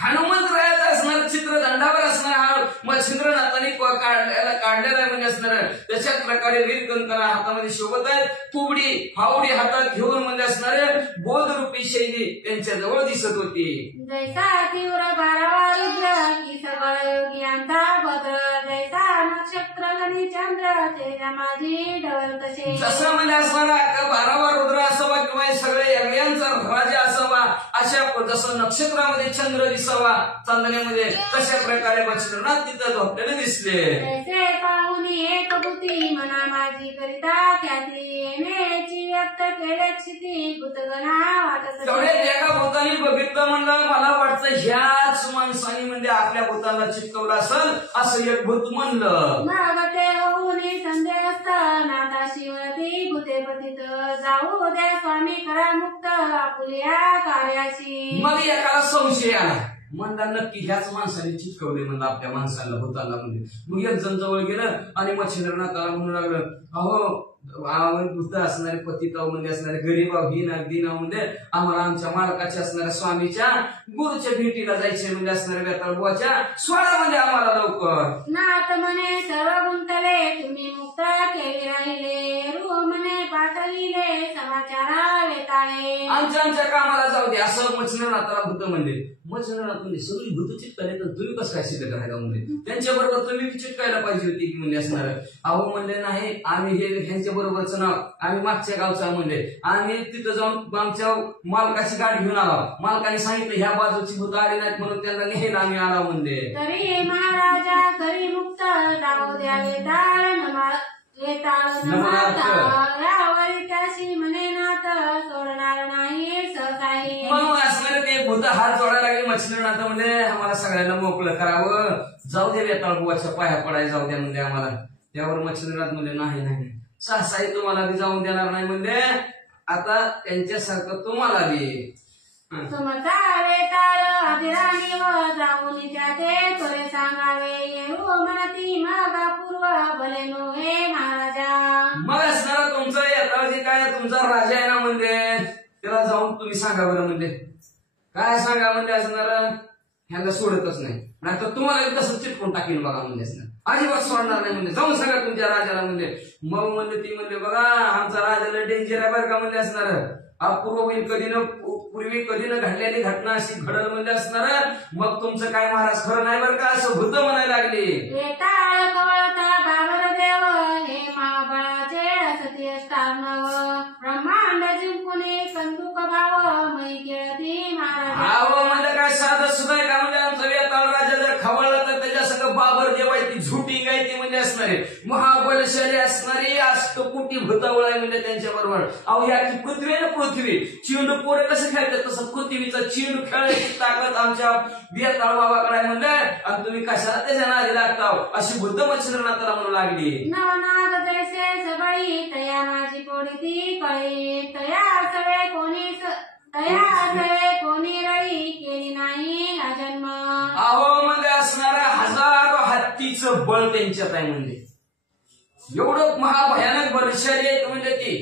हनुमंतरायाचं असणार चित्र दंडावर असणार हा मच्छिंद्रनाथांनी काढलेला आहे म्हणजे असणार त्याच्याच प्रकारे वीरकंकणा हातामध्ये शोभत आहेत. कुबडी फावडी हातात घेऊन म्हणजे असणारे बोधरूपी शैली त्यांच्या जवळ दिसत होती. जैसा तीव्र बारावा रुद्र की सगळ योगी अंता भद्र जैसा नक्षत्र गणी चंद्र तेजा माझी डवल तसे. जसं म्हणजे असणारा 12वा रुद्र असावा किंवा सगळे यज्ञांचा राजा असावा अशा जसं नक्षत्रामध्ये चंद्र दिसावा चांदण्यामध्ये तशा प्रकारे मच्छिंद्रनाथ तिथं झोपलेले दिसले. जैसे पाहुनी एक बुती मना माझी करिता ख्याती येण्याची व्यक्त केले क्षिती भूतगणा वाटत. तेवढे एका भूतानी बघितलं म्हणलं मला वाटतं ह्याच माणसाने म्हणजे आपल्या भूताला चिटकवलं असेल असं एक भूत म्हणलं. मग ते होऊन संदेह असता नाथा शिवती भूते पतित जाऊ द्या स्वामी करा मुक्त आपुल्या कार्याशी. मग एकाला संशय आला म्हणला नक्की ह्याच माणसाने चिटकवले म्हणलं आपल्या माणसाला भूताला म्हणजे. मग एक जण जवळ गेलं आणि मच्छिंद्रनाथाला म्हणू लागलं अहो भूत असणारे पतिताव म्हणजे असणारे गरीबाव ही अगदी ना म्हणजे आम्हाला आमच्या मालकाच्या असणाऱ्या स्वामीच्या गुरुच्या भेटीला जायचे म्हणजे असणाऱ्या बेताळ बुवाच्या सोडा म्हणजे आम्हाला लवकर. नाथ म्हणे सर्व गुंतले तुम्ही मुक्त केले राहिले रू म्हणे पाठविले समाचारा वेताळे. आमच्या कामाला जाऊ दे असं मच्छिंद्रनाथाला भूत म्हणले. मच्छिंद्रनाथ म्हणजे सगळी भूत चिटकायला तर तुम्ही कसं काय सिद्ध करायला म्हणजे त्यांच्या बरोबर तुम्ही चिटकायला पाहिजे होती की म्हणजे असणार. अहो म्हणले नाही आम्ही हे ह्यांच्या बरोबरच नाव आम्ही मागच्या गावचा म्हणले आम्ही तिथं जाऊन आमच्या मालकाची गाडी घेऊन आलो. मालकाने सांगितलं ह्या बाजूची भूत आली नाहीत म्हणून त्यांना नेहला आम्ही आला म्हणले. तरी महाराजा करी मुक्त जाऊ द्यावे ताळ यावरी त्याशी म्हणे नाथ सोडणार नाही सहसाई. म्हणून असणार ते भूत हात जोडायला लागले मच्छिंद्रनाथ म्हणजे आम्हाला सगळ्यांना मोकळं करावं जाऊ दे वेताळ बुवाच्या पाया पडायला जाऊ द्या म्हणजे आम्हाला. त्यावर मच्छिंद्रनाथ म्हणजे नाही नाही सहसाई तुम्हाला बी जाऊन देणार नाही म्हणजे आता त्यांच्यासारखं तुम्हाला बी. तुमचा वेताळ अधिराणी व जाऊन त्याचे तुले सांगावे येरू म्हणती मग पूर्व भले नोहे महाराजा. मग असणार तुमचं येताळ जे काय तुमचा राजा आहे ना म्हणजे त्याला जाऊन तुम्ही सांगा बरं म्हणजे काय सांगा म्हणजे असणार ह्यांना सोडतच नाही नाहीतर तुम्हाला तसं चिटकून टाकेल बघा म्हणजे असणार अजिबात सोडणार नाही म्हणजे जाऊन सांगा तुमच्या राजाला म्हणजे. मग म्हणजे ती म्हणजे बघा आमचा राजाला डेंजर आहे बरं का म्हणजे असणार अपूर्व होईल पूर्वी कधी न घडलेली घटना अशी घडल म्हणजे असणार. मग तुमचं काय महाराज खरं नाही बरं का असं भूत म्हणायला लागली. वेताळ कवळता बाबर देव हे महाबळाचे असती असतानव ब्रह्मांड जिंकुने कंदुक भाव मै केळती महाराज. अहो म्हणजे काय साधं सुद्धा आहे का म्हणजे आमचं वेताळ राजा जर खवळला तर त्याच्या सगळं बाबर देव आहे ती झुटी काय ती म्हणजे असणारे महाबलशाली असणारी अष्टकोटी भूतावळ आहे म्हणजे त्यांच्या बरोबर. अहो या पृथ्वी आहे ना पृथ्वी चेंडू पोरे कसं खेळतात तसं पृथ्वीचा चेंडू खेळायची ताकद आमच्या वेताळ बाबाकडे म्हणलं आणि तुम्ही कशाला त्याच्या नादी लागता अशी बुद्ध मच्छिंद्रनाथाला म्हणू लागली. नवनाग जैसे सबळी तया माझी पोळी कळी तया सगळे कोणी रळी केली नाही हा जन्म. अहो म्हणजे असणारा हजारो हत्तीचं बळ त्यांच्यात आहे म्हणजे एवढं महाभयानक बलशाली आहेत म्हणजे ते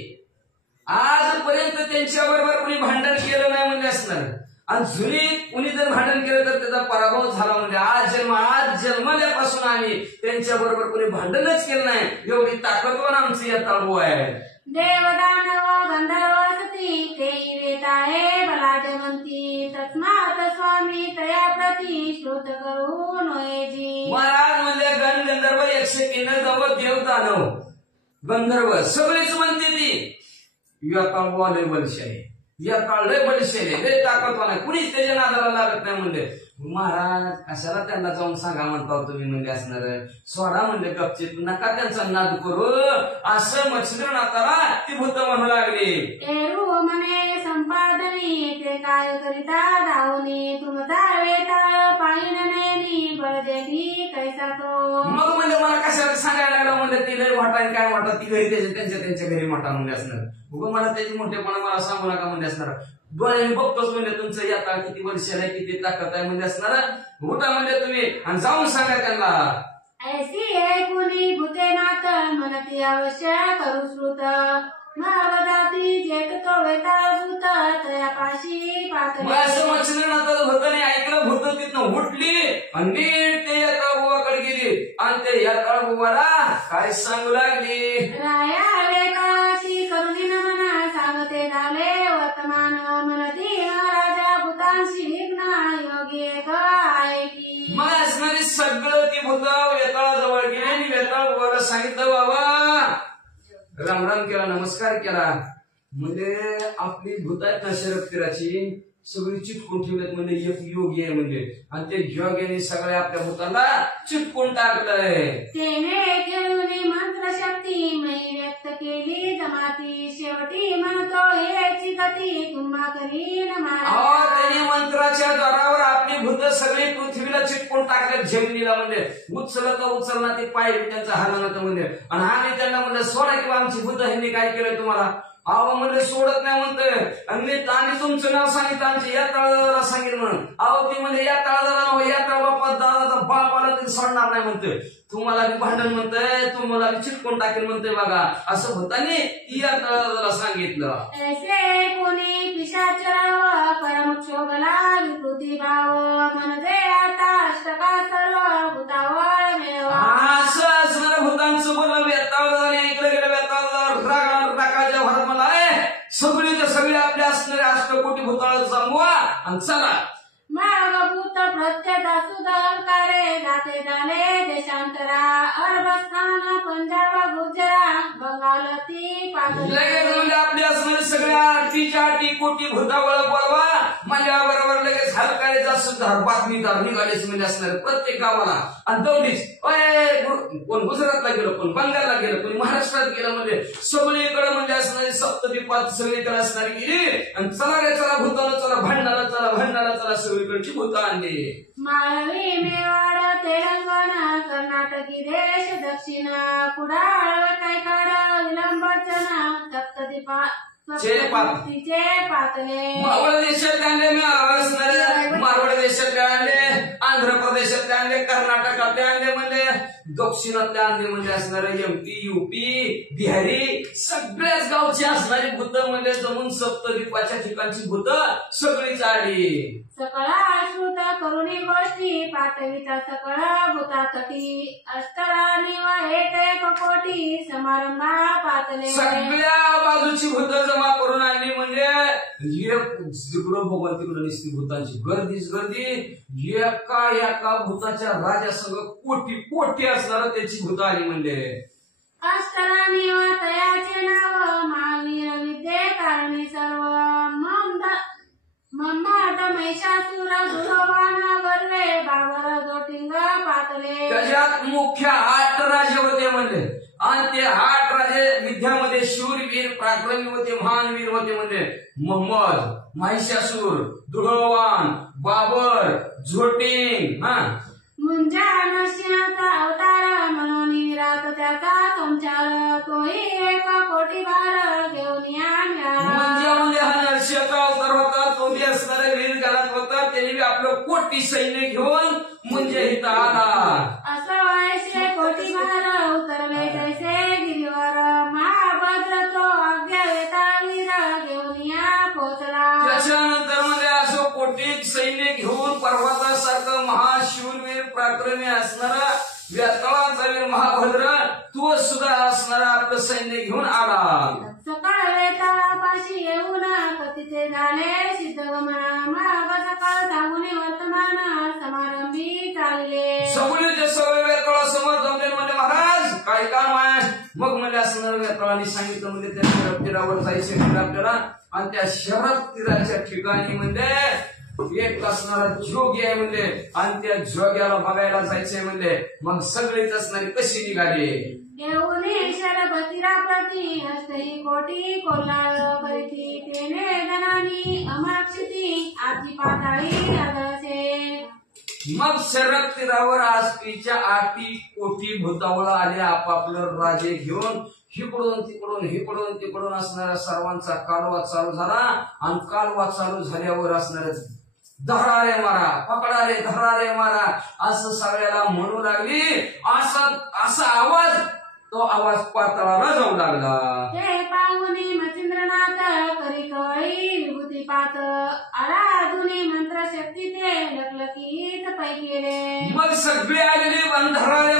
आजपर्यंत त्यांच्या बरोबर कुणी भांडण केलं नाही म्हणजे असणार. आणि जुनी कुणी जर भांडण केलं तर त्याचा पराभव झाला म्हणजे आज जन्मल्यापासून आम्ही त्यांच्या बरोबर कुणी भांडणच केलं नाही एवढी ताकदवान आमची येताळ आहे. देवदानव गंधर्व सती ते वेताळे बलाढ्य म्हणती तस्मात स्वामी तया प्रती श्रुत करू नोयेजी. महाराज म्हणजे गंधर्व 191 देवदानव गंधर्व सगळीच म्हणते ती वेताळ लय बलशाली वेताळ लय बलशाली लय ताकदवान आहे कुणीच त्याच्या नादाला लागत नाही म्हणजे. महाराज कशाला त्यांना जाऊन सांगा म्हणता तुम्ही म्हणजे असणार सोडा म्हणजे गपचित नका त्यांचा नाद करू असं मच्छिंद्रनाथाला ती भूत म्हणू लागली. एरू म्हणे संपादनी ते काय करिता धावनी तुमचा वेताळ पाहिन नेली बळदेवी कैसा तो. मग म्हणजे मला कशाला सांगायला लागला म्हणजे ती लय वाटा काय वाटत ती घरी त्यांच्या घरी मोठा म्हणजे असणार. बघ मला त्याची मोठेपणा मला सांगू नका म्हणजे असणार. डोळ्याने बघतोच म्हणजे तुमचं येताळ किती वर्ष आहे किती ताकद आहे म्हणजे असणार मोठा म्हणजे तुम्ही आणि जाऊन सांगा त्यांना. ऐसी कुणी भूतेनाथ म्हणती अवश्य करू श्रुत मग जाती जेत तो वेताळ भूत तयापाशी पातळी. असं मच्छिंद्रनाथाचं भूत नाही ऐकलं भूत तिथनं उठली आणि नीट ते येताळ बुवाकडे गेली आणि ते येताळ बुवाला काय सांगू लागली. राया वेताळाशी करुणी नमन सांगते झाले वर्तमान म्हणती महाराजा भूतांशी निघ्न योगी एक आहे की. मग असणारी सगळं ती भूत वेताळाजवळ गेली आणि वेताळ बुवाला सांगितलं बाबा रामराम केला नमस्कार केला म्हणजे आपली भूत आहेत ना शरदतीराची सगळी चिटकून ठेवल्यात म्हणजे एक योगी आहे म्हणजे आणि ते योग्याने सगळ्या आपल्या भूताला चिटकून टाकलंय. तेने खेळून मंत्रशक्ती मै व्यक्त केली जमाती शेवटी म्हणतो याची गती तुम्हा करी त्यांनी मंत्राच्या द्वारावर आपली भूत सगळी पृथ्वीला चिटकून टाकल्यात जमिनीला म्हणजे उचलना ते पाय त्यांचा हालना म्हणजे आणि आम्ही त्यांना म्हणजे सोडा किंवा आमची भूत ह्यांनी काय केलंय तुम्हाला. अहो म्हणजे सोडत नाही म्हणतोय आणि तुमचं नाव सांगितलं आमच्या या तळाला सांगितलं म्हणून. अहो ती म्हणजे या तळाला या तळ बापा दादाचा बाप आला तरी सोडणार नाही म्हणतोय. तुम्हाला बी भांडण म्हणतोय तुम्हाला बी चिटकून टाकेल म्हणतोय बघा असं भूतांनी या तळाला सांगितलं. ऐसे कोणी पिशाचराव परमक्षोभला विकृती भाव म्हणजे आता अष्टका सर्व भूतावळ मिळवा. असं असणाऱ्या भूतांचं बोलणं वेताळ ऐकलं गेलं वेताळ रागाच्या भरात मला सगळी सगळे आपले असणारे अष्टकोटी भूताळ जमवा आणि चला. मार्गभूत प्रत्येक सुधारकारे जाते झाले देशांतरा अरबस्थान पंजाब गुजरात बंगालती लगेच म्हणजे आपले असणारे सगळ्या 8 कोटी भूतावळ बोलवा माझ्याबरोबर लगेच हलकारीचा सुद्धा बातमीदार निघालेच म्हणजे असणारे प्रत्येक गावाला आणि दौडीच कोण गुजरातला गेलं, कोण बंगालला गेलं, कोणी महाराष्ट्रात गेलं, म्हणजे सगळीकडे म्हणजे असणारी सप्तद्वीपात सगळीकडे असणारी गेली आणि चला रे चला भूताला, चला भांडाला, चला भांडाला, चला सगळीकडची भूत आणली. माळवी मेवाड तेलंगणा कर्नाटकी देश दक्षिण कुडाळ कैकाड विलंबचना सप्तद्वीपा तिचे पातले मावळ देशात आणले, मारवाड देशातले आणले, आंध्र प्रदेशातले आणले, कर्नाटकातले आणले, म्हणजे दक्षिणातले आणले, म्हणजे असणारे MP UP बिहारी सगळ्याच गावची असणारी भूत म्हणजे जमून सप्तद्वीपाच्या ठिकाणची भूत सगळीच आली. सकळ श्रुत करुणी गोष्टी पाठविता सकळ भूतातटी अष्टरा निवा एक कोटी समारंभा पातले सगळ्या बाजूची भूत जमा करून आणली, म्हणजे जिकडं बघा तिकडं निसती भूतांची गर्दीच गर्दी. एका भूताच्या राजासंग कोटी कोटी असणार त्याची भूत आली. म्हणजे अष्टरा निवा तयाचे नाव महावीर विद्ये कारणी सर्व मम्माट महिषासुर दुर्वान गर्वे बाबर जोटिंग पातले. त्याच्यात मुख्य 8 राजे होते म्हणजे, आणि ते 8 राजे विद्यामध्ये शूरवीर पराक्रमी होते, महानवीर होते, म्हणजे मोहम्मद, महिषासूर, दुर्वान, बाबर, झोटिंग. मुंजा नरसिंहाचा अवतार म्हणून विरात त्याचा संचार तोही 1 कोटी भार घेऊन या म्हणजे हा नरसिंहाचा अवतार होता, तो बी असणारा वीर घरात होता, त्याने आपलं कोटी सैन्य घेऊन म्हणजे इथं आला. असं व्हायचे कोटी भार उतरले तैसे गिरीवर महाभद्र तो आज्ञा वेता वीर घेऊन या पोचला. त्याच्यानंतर म्हणजे असं कोटी सैन्य घेऊन पर्वतासारखं महाशूरवीर पराक्रमी असणारा वेताळाचा वीर महाभद्र तो सुद्धा असणारा आपलं सैन्य घेऊन आला. सकाळ वेताळापाशी येऊन कथिते झाले सिद्धगमना मग सकाळ सांगून वर्तमान समारंभी चालले. सगळे सवय वेताळा समोर जमले, म्हणजे महाराज काय काम आहे. मग म्हणजे असणार वेताळाने सांगितलं म्हणजे त्या शरद तीरावर जायचे म्हणजे आपल्याला, आणि त्या शरद तीराच्या ठिकाणी म्हणजे एक असणारा जोगी आहे म्हणजे, आणि त्या जोग्याला बघायला जायचंय म्हणजे. मग सगळीच असणारी कशी निघाली. येऊन शरबतीरा प्रती हस्तही कोटी कोल्हाळ करीती तेने जनानी अमाक्षिती आजी पाताळी आदळसे. मग शरद तीरावर आसपीच्या 8 कोटी भूतावळ आले आपापलं राजे घेऊन. हिकडून तिकडून असणाऱ्या सर्वांचा कालवा चालू झाला, आणि कालवा चालू झाल्यावर असणाऱ्या धरा रे मारा, पकडा रे, धरा रे मारा असं सगळ्याला म्हणू लागली. असा आवाज, तो आवाज पाताळाला जाऊ लागला. हे पाहुनी मच्छिंद्रनाथ करी कवळी विभूती पात आला जुनी मंत्र शक्ती ते लकलकीत पै केले. मग सगळे आलेले धरा रे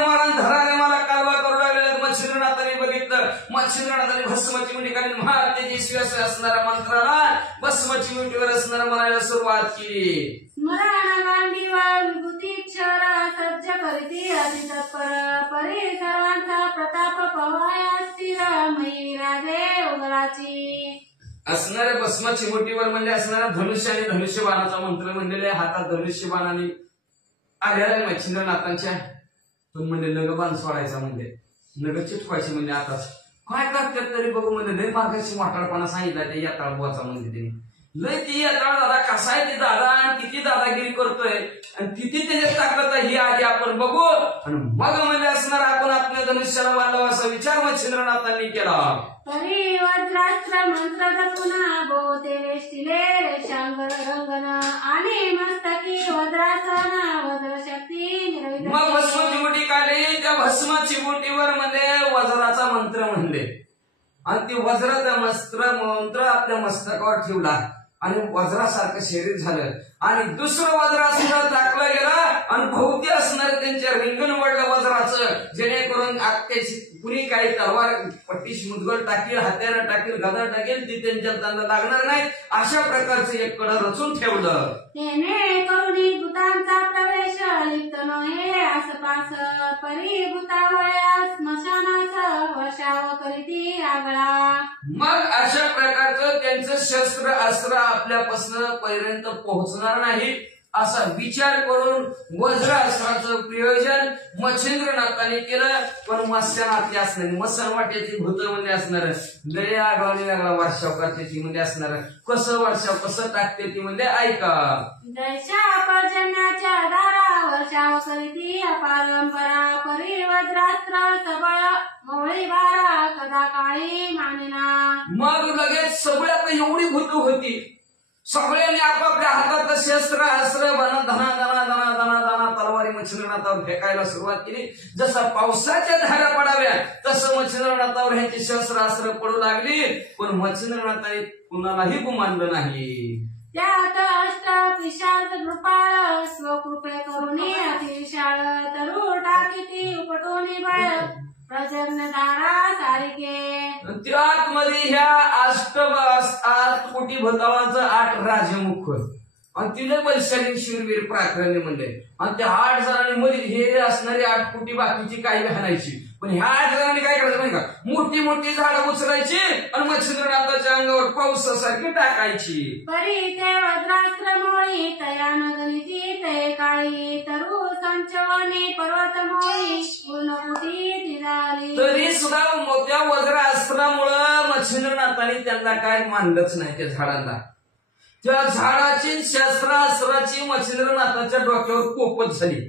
मारा कालवा करू लागले. मच्छिंद्रनाथाने बघितलं, मच्छिंद्रनाथाने भस्माची मिठी काढून महातेजी श्वास असणाऱ्या मंत्राला भस्माची मिठीवर असणारा म्हणायला सुरुवात केली. स्मरण गांडीवर विभूती क्षर सज्ज करीती अति तत्पर परी सर्वांचा प्रताप पवाया स्थिर मयी राजे उगराची. असणाऱ्या भस्माची मुठीवर म्हणजे असणारा धनुष्य आणि धनुष्यबाणाचा मंत्र म्हणलेले, हातात धनुष्यबाणाने आलेला आहे मच्छिंद्रनाथांच्या. पण म्हणजे नगबाण सोडायचा, म्हणजे नग चिटवायचे, म्हणजे आता काय करतात तरी बघू म्हणजे लय मार्गाची वाटाळपणा सांगितला त्या यात्राळ बुवाचा. म्हणजे त्यांनी लय ती यात्राळ दादा कसा आहे ती दादा, आणि किती दादागिरी करतोय, आणि किती त्याच्यात ताकद ही आधी आपण बघू, आणि मग म्हणजे असणार आपण आपल्या धनुष्याला बांधावं असा विचार मच्छिंद्रनाथांनी केला. तरी वज्रास्त्र मंत्र जपुना बोते वेष्टिले रेषांवर रंगन आणि मस्तकी वज्रासन वज्रशक्ती. मग भस्माची मुठी काढली, त्या भस्माची मुठीवर म्हणजे वज्राचा मंत्र म्हणले, आणि ती वज्राचा मंत्र आपल्या मस्तकावर ठेवला. आणि वज्रासारखं शरीर झालं आणि दुसरं वज्रासन टाकलं गेलं आणि भोवती असणारं त्यांच्या रिंगण वडलं वज्राचं, जेणेकरून त्याची कुणी काही तलवार पट्टीश मुदगल टाकील, हत्यारं टाकील, गदा टाकेल ती त्यांना लागणार नाही, अशा प्रकारचं एक कड रचून ठेवलं. तेने करुणी भूतांचा प्रवेश लिप्त नये आसपास परी भूतावया स्मशानास वर्षाव करीती आगळा. मग अशा प्रकारचं त्यांचं शस्त्र अस्त्र आपल्यापासून पर्यंत पोहोचणार नाही असा विचार करून वज्र अस्त्राचं प्रयोजन मच्छिंद्रनाथाने केलं. पण मत्स्यनाथी असणार, मत्स्य वाट्याची भूत मध्ये असणार, लय आगावली वेगळा वर्षाव करते ती मध्ये असणार, कसं वर्षाव कसं टाकते ती म्हणजे ऐका. जैशा पर्जन्याच्या दारा वर्षाव करीती अपरंपरा परी वज्रास्त्र सबळ मवळी बारा कदा काळी मानिना. मग लगेच सगळ्यात एवढी भूत होती, सगळ्यांनी आपापल्या हातात शस्त्र अस्त्र धना धना धना धना धना तलवारी मच्छिंद्रनाथावर फेकायला सुरुवात केली. जसं पावसाच्या धारा पडाव्या तसं मच्छिंद्रनाथावर ह्यांची शस्त्र अस्त्र पडू लागली. पण मच्छिंद्रनाथाने कुणालाही गुमानलं नाही. त्यात अष्ट पिशाच कृपाळ स्वकृपे करुणी अतिविशाळ तरू टाकीती उपटोनी बळ प्रजन्य दारा सारिके. त्यात मध्ये ह्या 8 कोटी भूतावांचं 8 राजमुख आणि तिने बलशाली शूरवीर पराक्रमी म्हणले. आणि त्या 8 जणांनी मध्ये हे असणारी 8 कोटी बाकीची काही घालायची. पण ह्या 8 जणांनी काय करायचं नाही का, मोठी मोठी झाडं उचलायची आणि मच्छिंद्रनाथाच्या अंगावर पावसासारखी टाकायची. परी ते वज्रास्त्र मोळी तया नगनीची ते काळी तरू संचवनी पर्वत मोळी पूर्णपुटी तिराली. तरी सुद्धा त्या वज्र अस्त्रामुळं मच्छिंद्रनाथाने त्यांना काय मानलंच नाही त्या झाडांना. त्या झाडाची शस्त्रास्त्राची मच्छिंद्रनाथाच्या डोक्यावर पोपत झाली.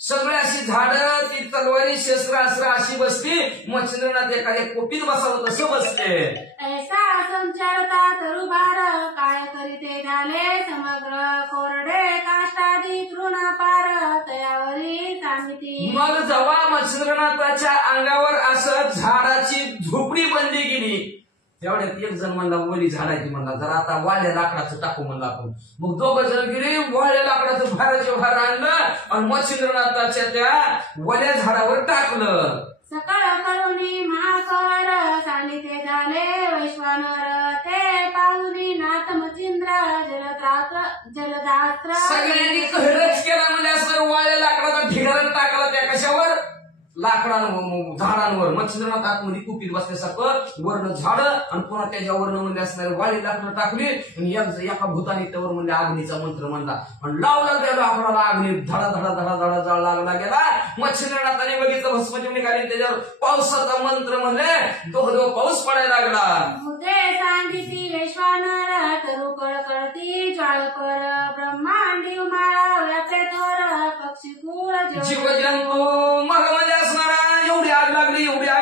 सगळे अशी झाडं ती तलवारी शस्त्रास्त्र अशी बसली, मच्छिंद्रनाथ एखाद्या कोटीत बसावं तसं बसते. ऐसा संचारता तरुभार काय करीते झाले समग्र कोरडे काष्टादी तृण पार तयावरी सांगिती. मग जेव्हा मच्छिंद्रनाथाच्या अंगावर असं झाडाची झोपडी बंदी गेली, तेवढ्यात एक जण म्हणला वली झाडाची म्हणला, जरा आता वाळ्या लाकडाचं टाकू म्हणला आपण. मग 2 जण गेले, वाळ्या लाकडाचं भाराच्या भार आणलं आणि मच्छिंद्रनाथाच्या त्या वल्या झाडावर टाकलं. सकळ करुणी महाकवर सांडिते झाले वैश्वानर ते पाहुनी नाथ मच्छिंद्र जलदात्र. सगळ्यांनी कहरच केला म्हणजे असं वाळ्या लाकडाचा ढिगारा टाकला त्या कशावर, लाकडांवर झाडांवर. मच्छिंद्रनाथ आतमध्ये कुपीत बसल्यासारखं वर्ण झाड आणि पुन्हा त्याच्या वर्ण म्हणजे असणारे वाळी लाकडं टाकली आणि एका भूताने त्यावर म्हणजे अग्नीचा मंत्र म्हणला आणि लावला त्या लाकडाला अग्नी धडा धडा धडा धडा जाळ लागला गेला. मच्छिंद्रनाथाने बघितलं भस्मची निघाली, त्याच्यावर पावसाचा मंत्र म्हणले धो धो पाऊस पडायला लागला. मुद्दे सांगिती वैश्वानर तरू कळकळती ज्वाळकर ब्रह्मांडी माळा व्यापे थोर पक्षी कुळ जीवजंतू मग म्हणजे असणारा एवढी आग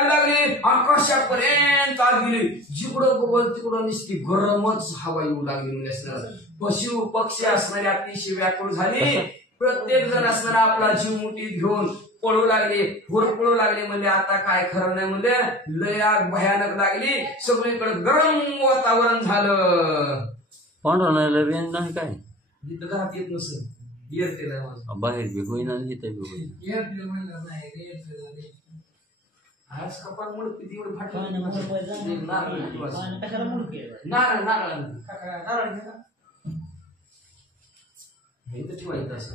लागली आकाशापर्यंत आग गेली. जिकडं बघल तिकडं नुसती गरमच हवा येऊ लागली म्हणजे असणार. पशु पक्षी असणारी अतिशय व्याकुळ झाली. प्रत्येक जण असणारा आपला जीव मुठीत घेऊन पळू लागले, होरपळू लागले. म्हणजे आता काय खरं नाही म्हणजे लय आग भयानक लागली. सगळीकडे गरम वातावरण झालं. नाही काय जिथं घरात येत नसेल एअरटेल आहे माझं, बाहेर बी होईना इथे बी होईना. एअरटेल म्हणलं नाही आज कपाल मुळे किती एवढे फाटलं नारळ नारळ हे तर ठेवायचं असं.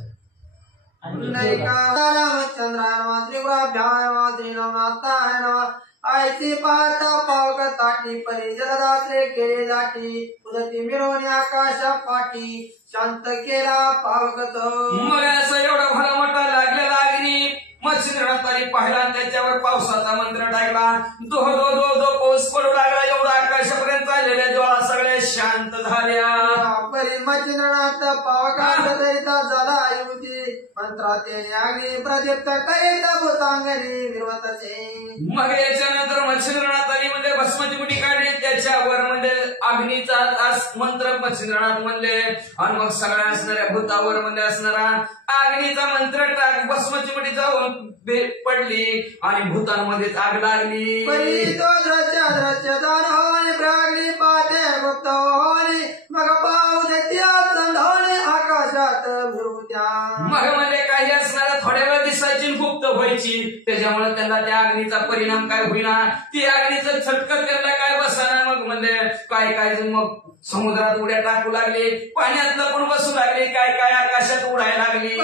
ऐसी पाहता पावक ताटी परी जलदात्रे केले जाती उदती मिळवून आकाशा पाठी शांत केला पावक तो. मग असं एवढा भला मोठा लागलेला अग्नी मच्छिंद्रनाथाने पाहिला, त्याच्यावर पावसाचा मंत्र टाकला. दो दो दो दो पाऊस पडू लागला. एवढा आकाशापर्यंत चाललेल्या ज्वाळा सगळ्या शांत झाल्या. परी मच्छिंद्रनाथ पावकांत दरिता झाला युती मंत्राते अग्नी प्रदीप्त करीत भूतांगणी विरवतचे. मग याच्यानंतर मच्छिंद्रनाथाने म्हणजे भस्माची मुठी काढली, त्याच्यावर म्हणजे अग्नीचा तास मंत्र मच्छिंद्रनाथ म्हणले आणि मग सगळ्या असणाऱ्या भूतावर म्हणजे असणारा अग्नीचा मंत्र टाक भस्माची मुठी जाऊन पडली आणि भूतांमध्येच आग लागली. परी तो द्रश्य द्रश्य दान होनी प्राग्नी पाते गुप्त होनी मग पाव काय होईना ती अग्नीचं छटकं त्यांना काय बसाना मग म्हणजे काय काय मग समुद्रात उड्या टाकू लागले पाण्यात पण बसू लागले काय काय आकाशात उडायला लागले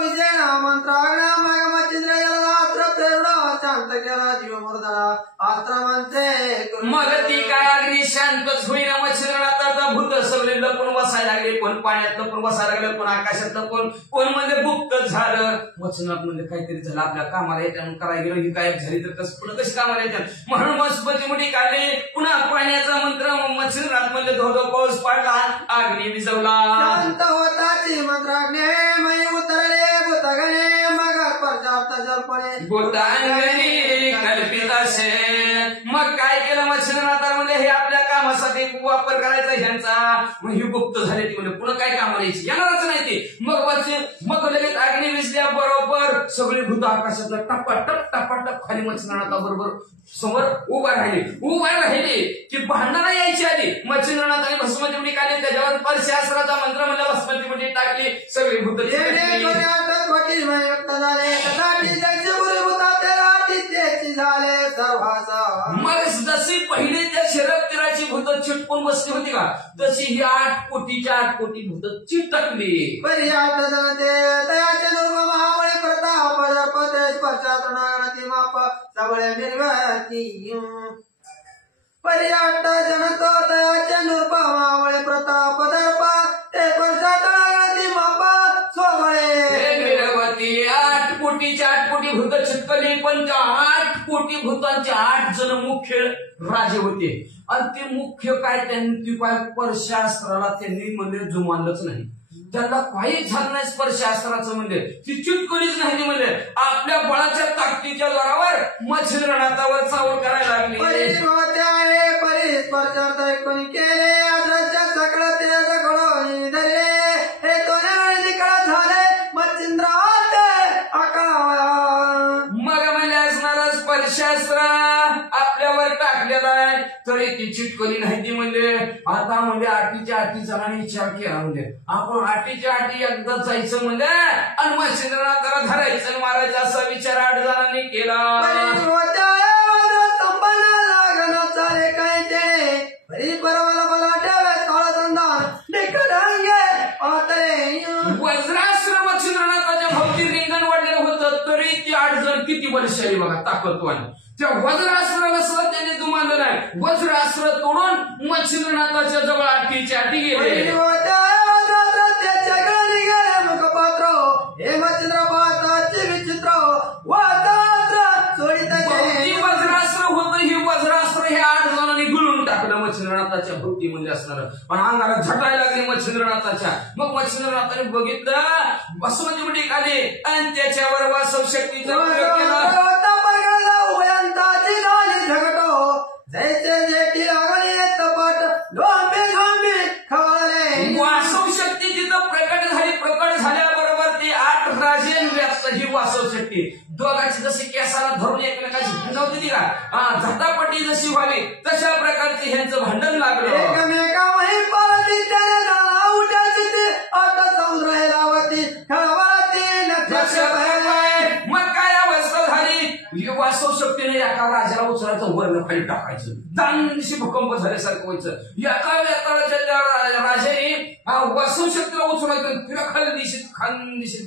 विजय मंत्राग्ना मचिंद्र यात्र प्रेरणा शांत केला जीव मुर्दळा अस्त्र म्हणते मग ती काय अग्नी शांतच होईना मच्छिंद्रनाथाचा भूत सगळे लपून बसायला लागले कोण पाण्यात लपून बसायला लागले कोण आकाशात लपून कोण म्हणजे गुप्त झालं मच्छिंद्रनाथ म्हणजे काहीतरी झालं आपल्या कामाला येत्या करायला गेलो ही काय झाली तर पुढे कशी कामाला येतात म्हणून मस्पती मुठी काढली पुन्हा पाण्याचा मंत्र मच्छिंद्रनाथ म्हणजे धोधो पाऊस पडला अग्नी विजवला शांत होता ती मंत्राग्ने मै उतरले भूतगणे मग पर्याप्त जलपणे भूतांगणी कल्पित असेल मग काय केलं मच्छिंद्रनाथ म्हणजे हे आपल्या कामासाठी वापर करायचा ह्यांचा मग ही गुप्त झाली ती म्हणजे पुढे काय कामाला यायची येणारच नाही ती मग लगेच अग्नी विजल्या बरोबर सगळी भूत आकाशातला टपाटप टपाटप खाली मच्छिंद्रनाथाबरोबर समोर उभा राहिले की भांडणं यायची आली मच्छिंद्रनाथ आणि भस्मती मुठी काढली त्याच्यावर परशास्त्राचा मंत्र म्हणलं भस्मती मुठी टाकली सगळी भूत मग जशी पहिली त्या शरद तीराची भूत चिटकून बसली होती का तशी ही 8 कोटीच्या 8 कोटी भूत चिटकली पर्याट जनतो तयाचे नृपमावळे प्रताप दर्पा ते पर्षातळागती मापा सोबळे 8 कोटीच्या 8 कोटी भूत चिटकली पण त्या 8 कोटी भूतांचे 8 जण मुख्य राजे होते आणि ते मुख्य काय त्यांनी परशास्त्राला त्यांनी म्हणजे जुमानलंच नाही त्यांना काहीच झालं नाही स्पर्शास्त्राचं म्हणजे ती चिटकलीच नाही म्हणजे आपल्या बळाच्या ताकदीच्या जोरावर मच्छिंद्रनाथावर चावड करायला लागली कोणी केले आदराच्या सगळं ते घडवून धरले हे दोन्ही निकळ झाले मच्छिंद्रात मग म्हणजे असणारा स्पर्शास्त्र आपल्यावर टाकलेला आहे तरी ती चिटकली नाही ती म्हणजे आता म्हणजे 8च्या 8 जणांनी विचार केला म्हणजे आपण 8च्या 8 एकदा जायचं म्हणजे आणि मच्छिंद्रनाथाला धरायचं मारायचं असा विचार 8 जणांनी केला वज्रास्त्र मच्छिंद्रनाथाच्या भोवती रिंगण वाढलेलं होतं तरी ती 8 जण किती बलशाली बघा ताकदवान त्या वज्रास्त्राला सुद्धा त्यांनी जुमानलं नाही वज्रास्त्र तोडून मच्छिंद्रनाथाच्या जवळ 8च्या 8 गेले वज्रास्त्र होतं ही वज्रास्त्र हे 8 जणांनी गुळून टाकलं मच्छिंद्रनाथाच्या भोवतीमध्ये असणार पण अंगाला झटायला लागली मच्छिंद्रनाथाच्या मग मच्छिंद्रनाथाने बघितलं भस्मती मुठी काढली आणि त्याच्यावर वासव शक्तीचा प्रयोग केला वासव शक्ती जिथं प्रकट झाल्याबरोबर ती 8 राजे व्यस्त ही वासव शक्ती दोघांची जशी केसाला धरून एकमेकाची भांडण होती का झटापटी जशी व्हावी तशा प्रकारचे ह्यांचं भांडण लागलं मग काय अवस्था झाली वासव शक्तीने एका राजाला उचलायचं वर्ण खाली टाकायचं दानशी भूकंप झाल्यासारखं व्हायचं एका राजाने वासव शक्तीला उचलायचं तिला खानदिशीत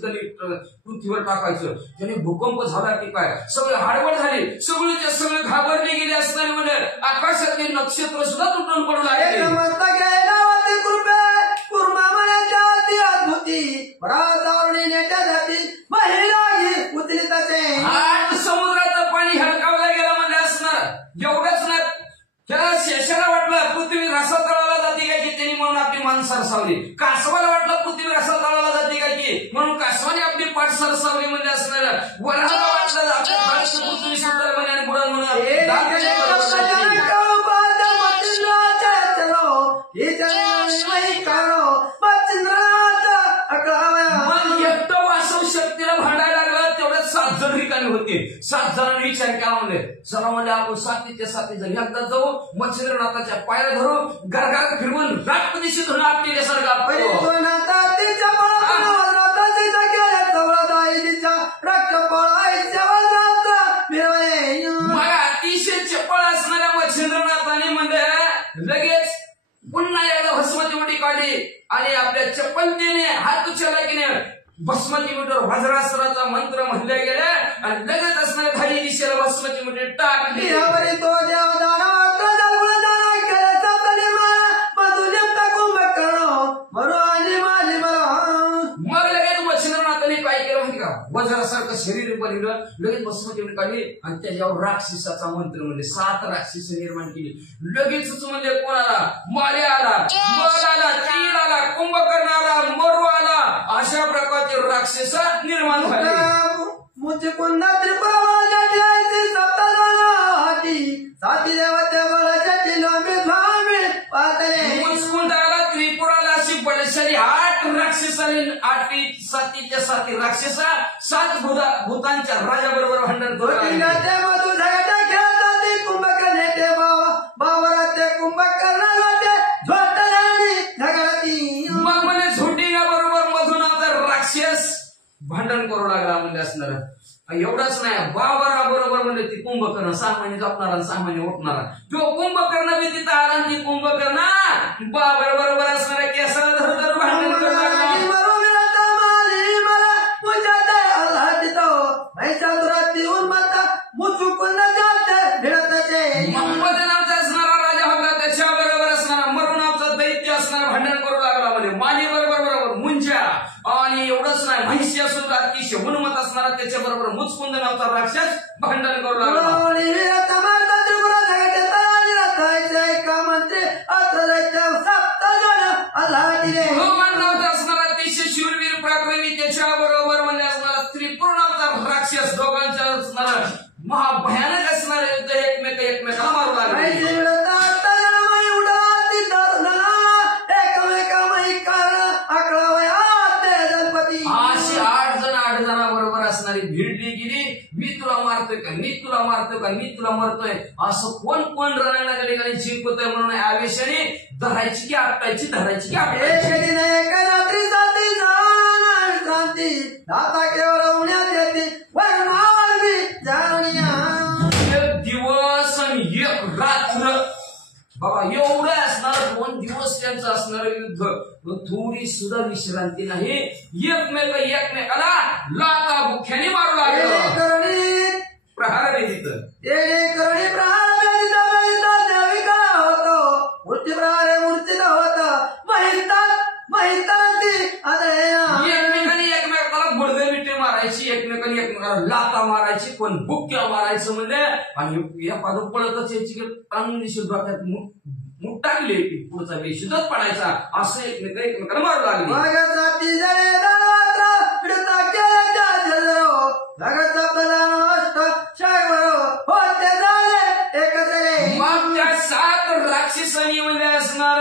पृथ्वीवर टाकायचं त्याने भूकंप झाला की काय सगळे हडबड झाले सगळीच्या सगळे घाबरले गेले असताना म्हणजे आकाशातले नक्षत्र सुद्धा तुटून पडू लागले समुद्राचं पाणी हडकावलं गेलं म्हणजे असणार एवढंच ना त्याला शेषाला वाटलं पृथ्वी रसा तळाला जाते काय की त्यांनी म्हणून आपली मान सरसावली कासवाला वाटलं पृथ्वी रसा तळाला जाते काय की म्हणून कासवाने आपली पाठ सरसावली म्हणजे असणार वराला वाटलं आपल्या पृथ्वी सुंदर म्हणे आणि बुडा म्हणून एकटं वासव शक्तीला भांडायला लागलं तेवढ्यात 7 जण रिकामी होते 7 जणांनी विचार केला म्हणजे चला म्हणजे आपण 7 जण एकदा जाऊ मच्छिंद्रनाथाच्या पायाला धरू गरगर फिरवून रातपदिशी धरून आपली सर्गात मग आणि आपल्या चपलतेने हात चलाकीने भस्माची मुठीवर वज्रास्त्राचा मंत्र म्हणले गेले आणि लगेच असणाऱ्या धाई दिशेला भस्माची मुठी टाकली. तो देवदाना मग लगेच मच्छिंद्रनाथाने काय केलं माहिती का, वज्रासारखं शरीर बनवलं, लगेच भस्माची मुठी काढली आणि त्याच्यावर राक्षसाचा मंत्र म्हणजे 7 राक्षस निर्माण केली. लगेचच म्हणजे कोणाला मार्या आला, मल आला, तीर आला, कुंभकर्ण आला, मरु आला, अशा प्रकारचे राक्षस निर्माण झाले. मुझे कुंदा त्रिपुरा साथी देवत्या बळाच्या लोंबे स्वामी पातळे मुचकुंडाला त्रिपुराला अशी बळशाली 8 राक्षसाने 7च्या 7 राक्षस 7 भूतांच्या राजाबरोबर भांडण करू लागले. मधु झगडा खेळत होते कुंभकर्ण ते बाबा ते कुंभकर्ण होते झोटराणी झगडती. मग म्हणे झोटिंगा बरोबर मधून राक्षस भांडण करू लागला म्हणजे असणार. एवढंच नाही, बाबरा बरोबर म्हणजे ती कुंभकर्ण सामान्य झोपणारा सामान्य उठणारा तो कुंभकर्ण बी तिथं आला. ती कुंभकर्ण बाबर बरोबर असणाऱ्या केसाला धर भांडण करू लागला. मोहम्मद नावचा असणारा राजा होता, त्याच्या बरोबर असणारा मरु नावचा दैत्य असणारा भांडण करू लागला. म्हणजे माली बरोबर मुंजा आणि एवढंच नाही, महिष्या सुद्धा अतिशय उन्मत असणारा त्याच्या बरोबर मुचकुंद नावचा राक्षस भांडण करू लागला. हनुमान नावचा असणारा अतिशय शूरवीर पराक्रमी त्याच्या बरोबर म्हणजे असणारा त्रिपुर नावचा राक्षस दोघांच्या असणारा महाभयानक असणारे युद्ध एकमेकाला मारू लागले. अशी 8 जणांबरोबर असणारी भिडली गेली. मी तुला मारतोय का, मी तुला मारतोय का, मी तुला मरतोय असं कोण रणायला त्या ठिकाणी जिंकतोय म्हणून आवेशाने धरायची की आपटायची, धरायची की आपटायची. एक दिवस आणि एक रात्र बाबा एवढं असणार, 2 दिवस त्यांचं असणार युद्ध. थोडी सुद्धा विश्रांती नाही, एकमेकाला लाथा बुख्याने मारू लागले. प्रहार देत एकमेकाला गुडघे मिठे मारायची, एकमेकाला लाथा मारायची, पण बुक्क्या मारायचं म्हणजे. आणि या पादू पळतच यायची की चांगली सुद्धा मुठ टाकली की पुढचा बेशुद्धच पडायचा. असं एकमेकाला मारू लागले. मग त्या 7 राक्षसांनी म्हणजे असणार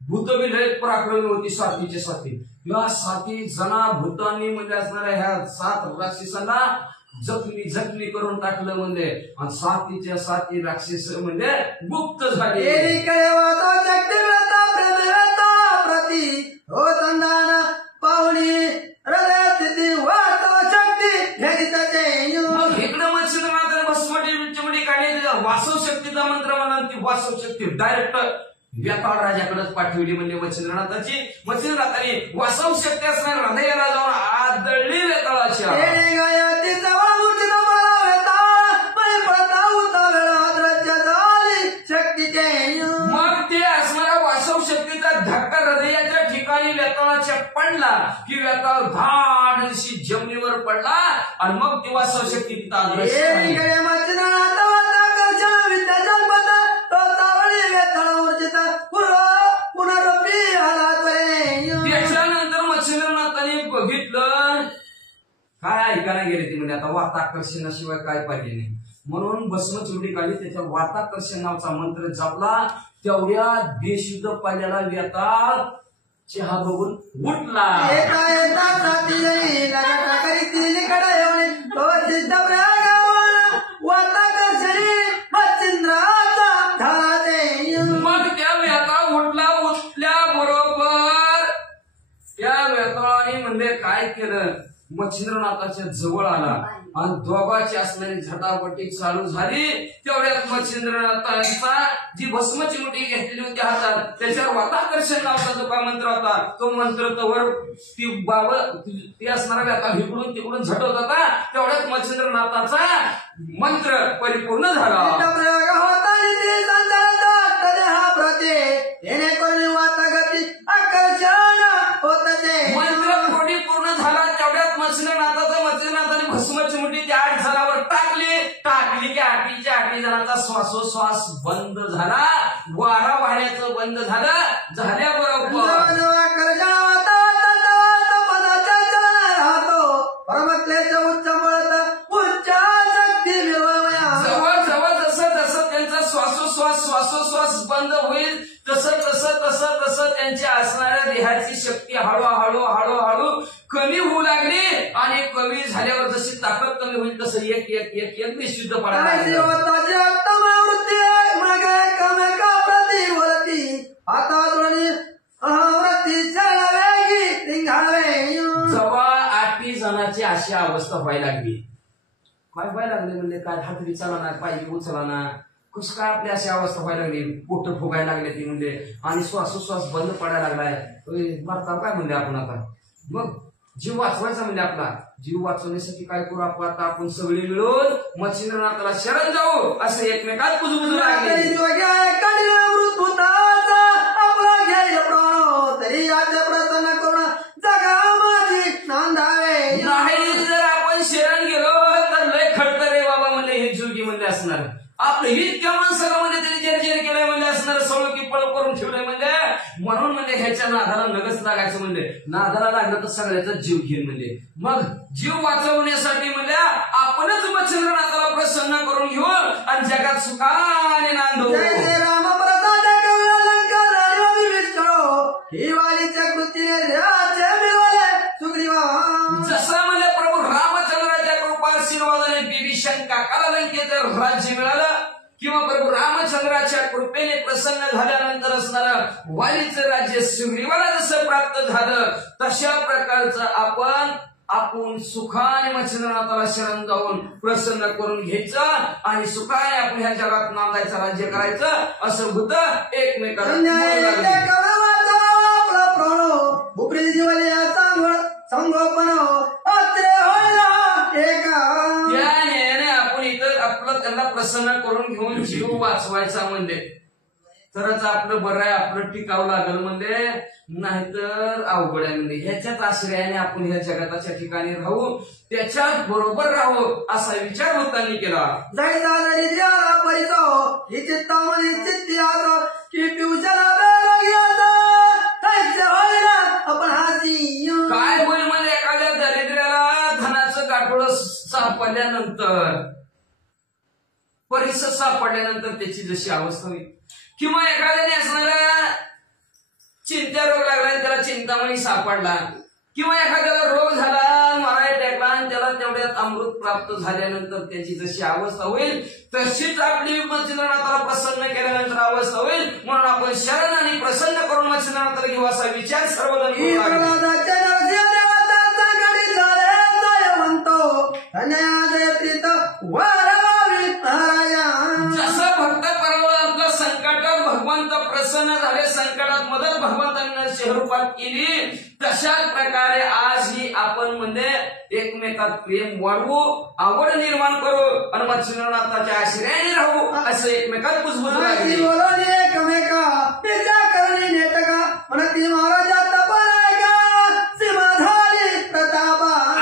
भूतबिल पराक्रमी होती 7च्या 7. या 7 जना भूतांनी म्हणजे असणाऱ्या ह्या 7 राक्षसांना जखमी करून टाकलं म्हणजे. आणि 7च्या 7 राक्षस म्हणजे गुप्त झाले. मग इकडं मच्छिंद्रनाथाने भस्मटी काढली, वासव शक्तीचा मंत्र म्हणा, ती वासव शक्ती डायरेक्ट व्यापार राजाकडेच पाठवली. म्हणजे मच्छिंद्रनाथाने वासव शक्ती असणार हृदयाला जाऊन आदळली वेताळाच्या. मग ते असणाऱ्या वासव शक्तीचा धक्का हृदयाच्या ठिकाणी वेताळाच्या पडला की वेताळ धाड दिवशी जमिनीवर पडला आणि मग ती वासव शक्ती तिथं त्याच्यानंतर मच्छिंद्रनाथाने बघितलं काय ऐकायला गेले ती म्हणजे आता वाताकर्षणाशिवाय काय पाहिजे नाही. म्हणून भस्मचुंडी काढली, त्याच्या वाताकर्षण नावचा मंत्र जपला. तेवढ्या बेशुद्ध पाल्याला वेताळ चहा बघून उठला. मग त्या वेताळ उठल्या बरोबर त्या वेताळाने म्हणजे काय केलं, मच्छिंद्रनाथाच्या जवळ आला आणि दोघांची असणारी झटापटी चालू झाली. तेवढ्यात मच्छिंद्रनाथांचा जी भस्मची मुठी घेतलेली होती हातात त्याच्यावर वाताकर्षण नावाचा जो काय मंत्र होता तो मंत्र तवर ती असणारा व्यथा इकडून तिकडून झटत होता. तेवढ्यात मच्छिंद्रनाथाचा मंत्र परिपूर्ण झाला. मंत्र परिपूर्ण झाला. तेवढ्यात मच्छिंद्रनाथाने भस्मची मुठी त्या 8 जणांवर टाकली की 8 जणांचा श्वासोश्वास बंद झाला. वारा वाहण्याचं बंद झाल्याबरोबर जवळ जसं त्यांचा श्वासोश्वास बंद होईल तसं त्यांच्या असणाऱ्या देहाची शक्ती हळूहळू कमी होऊ लागली. आणि कमी झाल्यावर जशी ताकद कमी होईल तसं एक निश्चित पडायला जेव्हा 8 जणांची अशी अवस्था व्हायला लागली. काय व्हायला लागले म्हणजे काय हातरी चालना पाहिजे उचलाना कसं काय आपली अशी अवस्था व्हायला लागली. पोट फुगायला लागले ती म्हणजे आणि श्वासोश्वास बंद पडायला लागलाय. भारतात काय म्हणले आपण आता मग जीव वाचवायचा म्हणजे आपला जीव वाचवण्यासाठी काय करू आपण सगळे मिळून मच्छिंद्रनाथाला शरण जाऊ असं एकमेकात कुजबुजू लागले. नाही जर आपण शरण गेलो तर लय खडतर रे बाबा म्हणले हे जोगी म्हणले असणार. आपलं इतक्या माणसाला म्हणजे त्यांनी जर्जर केलंय म्हणजे असणार सळो की पळ करून ठेवलंय म्हणजे म्हणून म्हणजे ह्याच्या नादाला लगच लागायचं म्हणजे नादाला लागलं तर सगळ्याचा जीव घेईन म्हणजे मग जीव वाचवण्यासाठी म्हणजे आपणच मच्छिंद्रनाथाला प्रसन्न करून घेऊ आणि जगात सुखाने नांदू. जसं म्हणजे प्रभू रामचंद्राच्या कृपाशीर्वादाने बिभीषण काकाला लंकेचं राज्य मिळालं किंवा प्रभू रामचंद्राच्या कृपेने प्रसन्न झाल्यानंतर असणारं वालीचं राज्य सुग्रीवाला जसं प्राप्त झालं तशा प्रकारचं आपण सुखाने मच्छिंद्रनाथाला शरण जाऊन प्रसन्न करून घ्यायचं आणि सुखाने आपण ह्या जगात नांदायचं राज्य करायचं असं होतं. एकमेकांना त्याने आपण इतर आपलं त्यांना प्रसन्न करून घेऊन जीव वाचवायचा म्हणजे तरच आपलं बरं आहे आपलं टिकावं लागल म्हणजे नाहीतर अवघड आहे म्हणजे ह्याच्याच आश्रयाने आपण ह्या जगताच्या ठिकाणी राहू त्याच्याच बरोबर राहू असा विचार होताना केला. काय होईल म्हणजे एखाद्या दरिद्र्याला धनाचं गाठोडं सापडल्यानंतर परिसर सापडल्यानंतर त्याची जशी अवस्था होईल किंवा एखाद्याने असणारा चिंता रोग लागला आणि त्याला चिंतामणी सापडला किंवा एखाद्याला रोग झाला माराय टाकला आणि त्याला तेवढ्यात अमृत प्राप्त झाल्यानंतर त्याची जशी अवस्था होईल तशीच आपली मच्छिंद्रनाथाला प्रसन्न केल्यानंतर अवस्था होईल. म्हणून आपण शरण आणि प्रसन्न करून मच्छिंद्रनाथाला घेऊ असा विचार सर्वजण जसं भक्त परमात्मा संकटात भगवंत प्रसन्न झाले संकटात मदत भगवंतांना शहरूपात केली तशाच प्रकारे आज ही आपण म्हणजे एकमेकात प्रेम वाढवू आवड निर्माण करू आणि मच्छिंद्रनाथाच्या आश्रयाने राहू असं एकमेकात कुजबुजू लागले.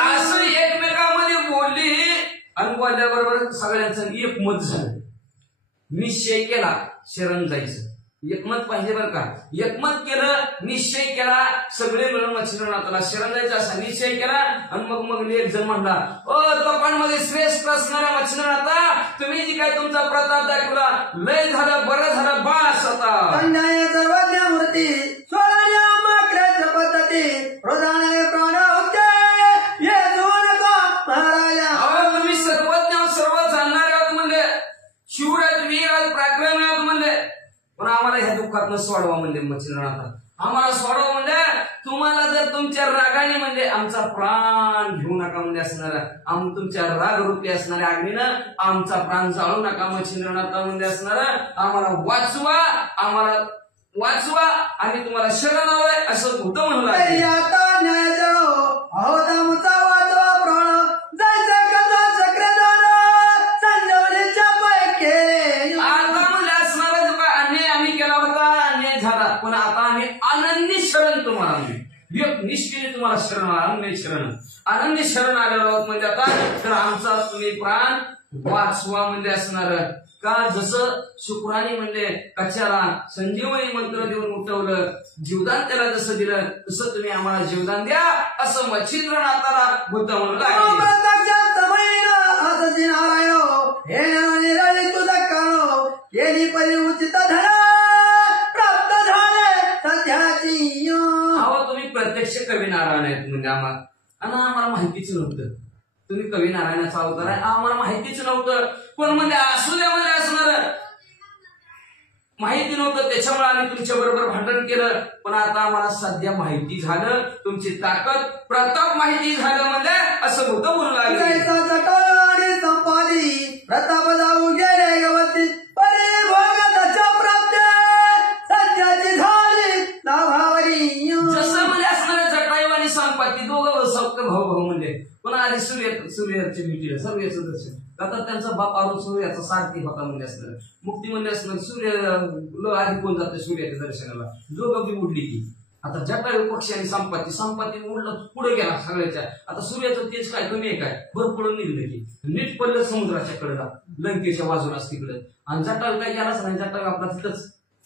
असं एकमेकामध्ये बोलली आणि बोलल्याबरोबर सगळ्यांचं एकमत झालं. निश्चय केला शरण जायचं एकमत पाहिजे बरं का. एकमत केलं निश्चय केला सगळे मिळून मच्छिंद्रनाथाला शरण जायचं असा निश्चय केला आणि मग एक जण म्हणला तोफांमध्ये श्रेष्ठ असणारा मच्छिंद्रनाथा तुम्ही जी काय तुमचा प्रताप दाखवला लय झालं बरं झालं बास आता मूर्ती तुम्ही सर्वज्ञ सर्व जाणणारे आहात म्हणले शिवराज वीर पराक्रमी आहात म्हणले पण आम्हाला ह्या दुःखात सोडवा म्हणले मच्छिंद्रनाथा आम्हाला सोडव म्हणजे तुम्हाला जर तुमच्या रागाने म्हणजे आमचा प्राण घेऊ नका म्हणजे असणार तुमच्या राग रूपी असणाऱ्या अग्नीनं आमचा प्राण जाळू नका मच्छिंद्रनाथा म्हणजे असणार आम्हाला वाचवा आणि तुम्हाला शरण आलोय असं भूत म्हणलं पण आता आम्ही आनंदी शरण तुम्हाला निष्ठेने तुम्हाला शरण आनंदी शरण आलेलो आहोत म्हणजे आता तर आमचा तुम्ही प्राण वाचवा म्हणजे असणार का जसं शुक्राने म्हणजे कच्याला संजीवनी मंत्र देऊन उठवलं जीवदान त्याला जसं दिलं तसं तुम्ही आम्हाला जीवदान द्या असं मच्छिंद्रनाथाला बुद्ध म्हणू लागले तुम्ही प्रत्यक्ष कवी नारायण आहेत म्हणजे आम्हाला माहितीच नव्हतं तुम्ही कवी नारायणाचा अवतार आहे आम्हाला माहितीच नव्हतं पण म्हणजे असू द्यामध्ये असणार माहिती नव्हतं त्याच्यामुळे आम्ही तुमच्या बरोबर भांडण केलं पण आता आम्हाला सध्या माहिती झालं तुमची ताकद प्रताप माहिती झालं म्हणजे असं होतं बोलू लागले प्रताप जाऊ गेले गवती परिभोगाच्या प्राप्त सध्याची झाली लाभावरी जसं म्हणजे असणाऱ्या जटायू आणि संपत्ती दोघं सप्त भाऊ म्हणजे पण आधी सूर्याची भेटीला सूर्याचं दर्शन आता त्यांचा बाप अरुण सूर्याचा सारथी होता म्हणजे असणार मुक्ती म्हणजे असणार सूर्य आधी कोण जाते सूर्याच्या दर्शनाला दोघं बी उडली की आता जटायू पक्षी आणि संपत्ती उडलं पुढे गेला सगळ्याच्या आता सूर्याचं तेज काय कमी आहे काय भरपूर निघलं की नीट पडलं समुद्राच्या कडेला लंकेच्या बाजूलाच तिकडं आणि जटायू काय गेलाच नाही जटायू आपला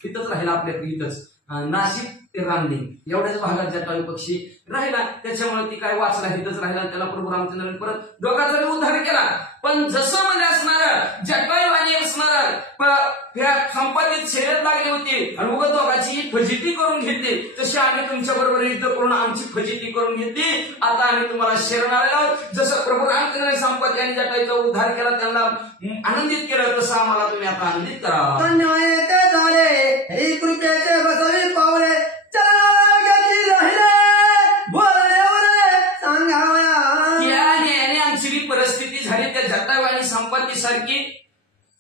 तिथंच राहिला आपल्या इथंच नाशिक ते रामलिंग एवढ्याच भागात जटायू पक्षी राहिला त्याच्यामुळे ती काय वाचला इथंच राहिला त्याला प्रभू रामचंद्रांनी परत दोघांचा उद्धार केला पण जसं म्हणजे असणार जटायू आणि असणार संपत्तीत शर्यत लागली होती आणि उगत दोघांची फजिती करून घेतली तशी आम्ही तुमच्या बरोबर युद्ध करून आमची फजिती करून घेतली आता आम्ही तुम्हाला शरण आलेलो आहोत जसं प्रभू रामचंद्रांनी संपत्ती आणि जटायूचा उद्धार केला त्यांना आनंदित केलं तसं आम्हाला तुम्ही आता आनंदित करा कृपेचे बसवी पावले आमची परिस्थिती झाली त्या जटायू आणि संपत्ती सारखी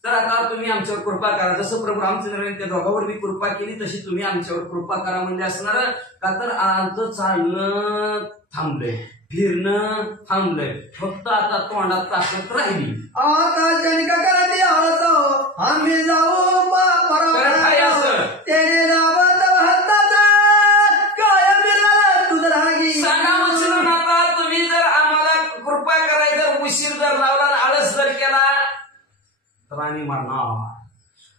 तर आता तुम्ही आमच्यावर कृपा करा जसं प्रभू रामचंद्रांनी त्या दोघांवर मी कृपा केली तशी तुम्ही आमच्यावर कृपा करा म्हणजे असणार का तर आमचं चालणं थांबलंय फिरणं थांबलंय फक्त आता तोंडात ताकद राहिली आता जनिक करते आम्ही जाऊ तुम्ही जर आम्हाला कृपा करायचं उशीर जर लावला आळस जर केला तर आम्ही मारणार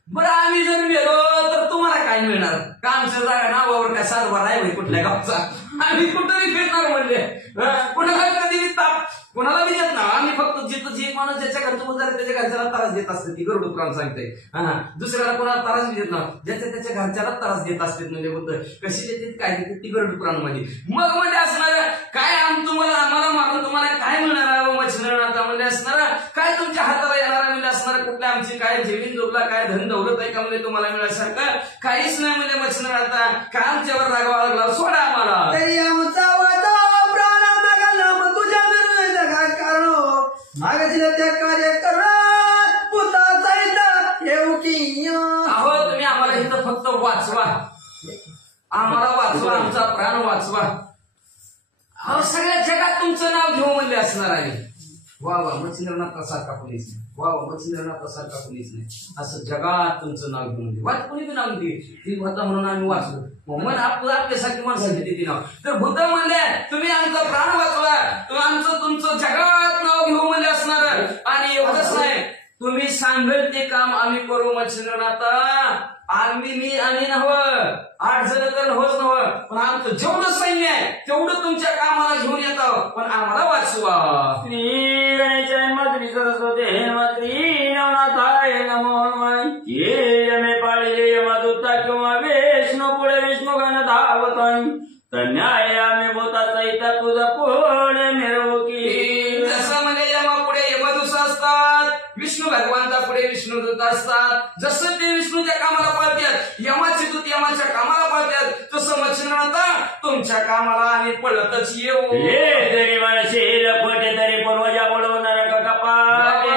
बरं आम्ही जर गेलो तर तुम्हाला काय मिळणार का आमच्या जागा नावावर काय सातबार आहे कुठल्या गावचा आम्ही कुठेही फिरणार म्हणजे कुणाला कधी ताप कोणाला बी देत ना आम्ही फक्त जिथं जे माणूस ज्याच्या घरचं उदार त्याच्या घरच्याला त्रास देत असते ती गरुड पुराण सांगते दुसऱ्याला कोणाला त्रास देत ना ज्याच्या त्याच्या घरच्याला त्रास देत असते म्हणजे होतं कशी देते काय देते ती गरुड पुराण मध्ये मग म्हणजे असणार काय आम्हाला मारून तुम्हाला काय मिळणार मच्छिंद्रनाथा म्हणजे असणार काय तुमच्या हाताला येणार म्हणजे असणार कुठल्या आमची काय जमीन जोडला काय धन दौलत आहे का म्हणजे तुम्हाला मिळण्यासारखं काहीच नाही म्हणजे मच्छिंद्रनाथा काय आमच्यावर रागावा लागला सोडा आम्हाला अहो तुम्ही आम्हाला इथं फक्त वाचवा आम्हाला वाचवा आमचा प्राण वाचवा अहो सगळ्या जगात तुमचं नाव घेऊ म्हणले असणार आहे वा मच्छिंद्रनाथा सारखा पोलीस नाही मच्छिंद्रनाथा सारखा पोलीस नाही असं जगात तुमचं नाव घेऊन दे वाच कोणी बी नाव दे ती होता म्हणून आम्ही वाचलो मन आपल्यासारखी माणसाची देते नाव तर भूत म्हणले तुम्ही आमचं प्राण वाचवा तुम्ही तुमचं जगात नाव घेऊ म्हणले असणार आणि एवढंच नाही तुम्ही सांगेल ते काम आम्ही करू मच्छिंद्रनाथा आम्ही नव्हं 8 जण तर होच नव्हं पण आमचं जेवढं सैन्य आहे तेवढं तुमच्या कामाला घेऊन येतं पण आम्हाला वाचवा श्री गणेशाय मात्री सरस्वती मात्री नवनाथाय नमो ये मे पाळले यमदूता किंवा विष्णू पुढे विष्णुगण धावताय तन्याय आम्ही बोता सहित तुझा पुढे मिरवकी जसं म्हणजे यमा पुढे यमदूत असतात विष्णू भगवानचा पुढे विष्णुदूत असतात जसं ते विष्णूच्या कामाला पाळतात यमाचे दूत यमाच्या कामाला पाळतात तसं असं मच्छिंद्रनाथ तुमच्या कामाला आम्ही पळतच येऊ. ये तरी म्हणशील खोटे तरी पूर्वजा बोलवून नरक कपाटे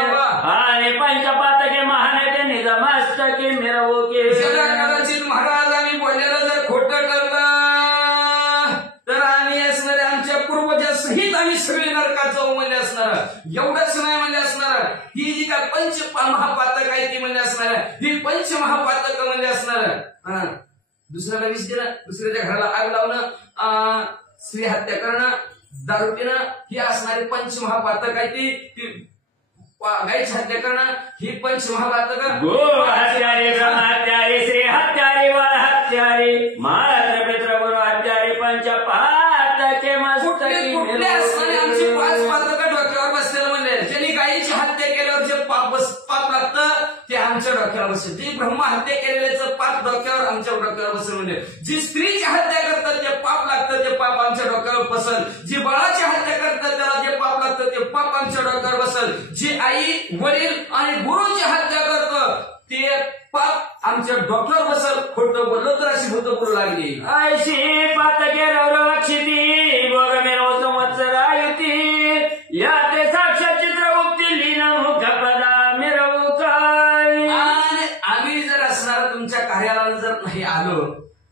आणि पंचपातके महानटे निजमस्तके मिरवूके. जरा कदाचित महाराज आम्ही बोललेलं जर खोटं ठरलं तर आम्ही असणारे आमच्या पूर्वजा सहित आम्ही सगळे नरकात जाऊ म्हणजे असणार. एवढंच नाही म्हणजे असणार ही जी काय पंच महापातक आहे ती म्हणजे असणार ही पंच महापातक म्हणजे असणार. दुसऱ्याला विष देणं, दुसऱ्याच्या घराला आग लावणं, स्त्री हत्या करणं, दारू पिणं ही असणारी पंच महापातक आहे ती गायची हत्या करणं ही पंच महापातक. गो हत्यारे ब्रह्महत्यारे श्री हत्यारे बाळ हत्यारे मात्र पित्र गुरु हत्यारे पंचपातके मस्तके कुठले असणारे आमची 5 पातक डोक्यावर बसलेलं म्हणजे ज्यांनी गायीची हत्या केल्यावर जे पाप लागतं ते आमच्या डोक्यावर बसेल. जी ब्रह्म हत्या केलेल्याचं पाप डोक्यावर आमच्या डोक्यावर बसेल. म्हणजे जी स्त्रीची हत्या करतात ते पाप लागतं ते पाप आमच्या डोक्यावर बसल. जी बाळाची हत्या करतात त्याला जे पाप लागतं ते पाप आमच्या डोक्यावर बसल. जी आई वडील आणि गुरुची हत्या करतं ते पाप आमच्या डोक्यावर बसल. खोटं बोललो तर अशी भूत बोलू लागली. ऐशी पातके रौरवक्षिती गोगमेरो संवत्सरायुती या ते साक्षात चित्रगुप्ती लीन मुखपदा मिरवू काय. आणि आम्ही जर असणार तुमच्या कार्याला जर नाही आलो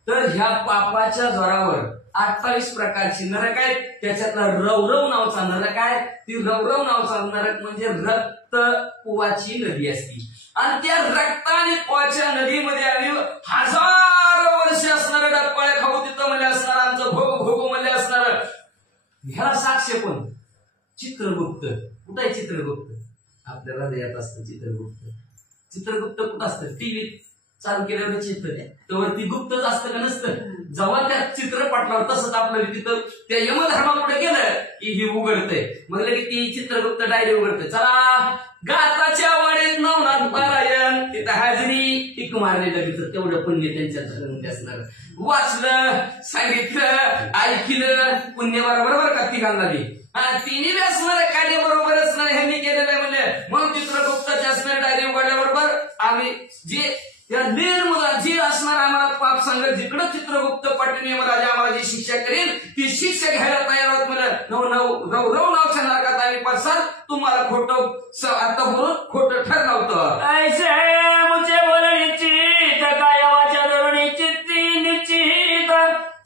तर ह्या पापाच्या जोरावर 28 प्रकारची नरक आहेत. त्याच्यातला रौरव नावचा नरक आहे. ती रौरव नावचा नरक म्हणजे रक्त पोवाची नदी असती आणि त्या रक्त आणि पोवाच्या नदीमध्ये आम्ही हजारो वर्ष असणारं डबपाळे खाऊ तिथं म्हणजे असणार आमचं भोग भोगू म्हणजे असणार. ह्याला साक्ष कोण? चित्रगुप्त. कुठं आहे चित्रगुप्त? आपल्याला हृदयात असतं चित्रगुप्त. चित्रगुप्त कुठं असतं? टीव्हीत चालू केल्यावर चित्र त्यावरती गुप्तच असतं का नसतं? जेव्हा त्या चित्रपटावर तसंच आपलं तिथं त्या यमधर्मापुढे गेलं की ही उघडतंय मग की ती चित्रगुप्त डायरी उघडते. चला गाताच्या वाडीत नवनाथ पारायण तिथं हाजरी टिक मारलेलं तिथं तेवढं पुण्य त्यांच्यात असणार. वाचलं सांगितलं ऐकलं पुण्य बरोबर का ती घालणारी तिन्ही असणार कार्य बरोबर असणार ह्यांनी केलेलं म्हणजे मग चित्रगुप्ताची असणारी डायरी उघडल्याबरोबर आम्ही जे या निर्मला जी असणार आम्हाला पाप सांगत जिकडं चित्रगुप्त पाटील यमराजा आम्हाला जी शिक्षा करेल ती शिक्षा घ्यायला तयार आहोत म्हणजे रव नावच्या नाकात आम्ही पासाल तुम्हाला खोटं आता बोलून खोटं ठरलं होतं. ऐसे मुझे बोल निश्चित काय वाचा धरून चित्ती निश्चित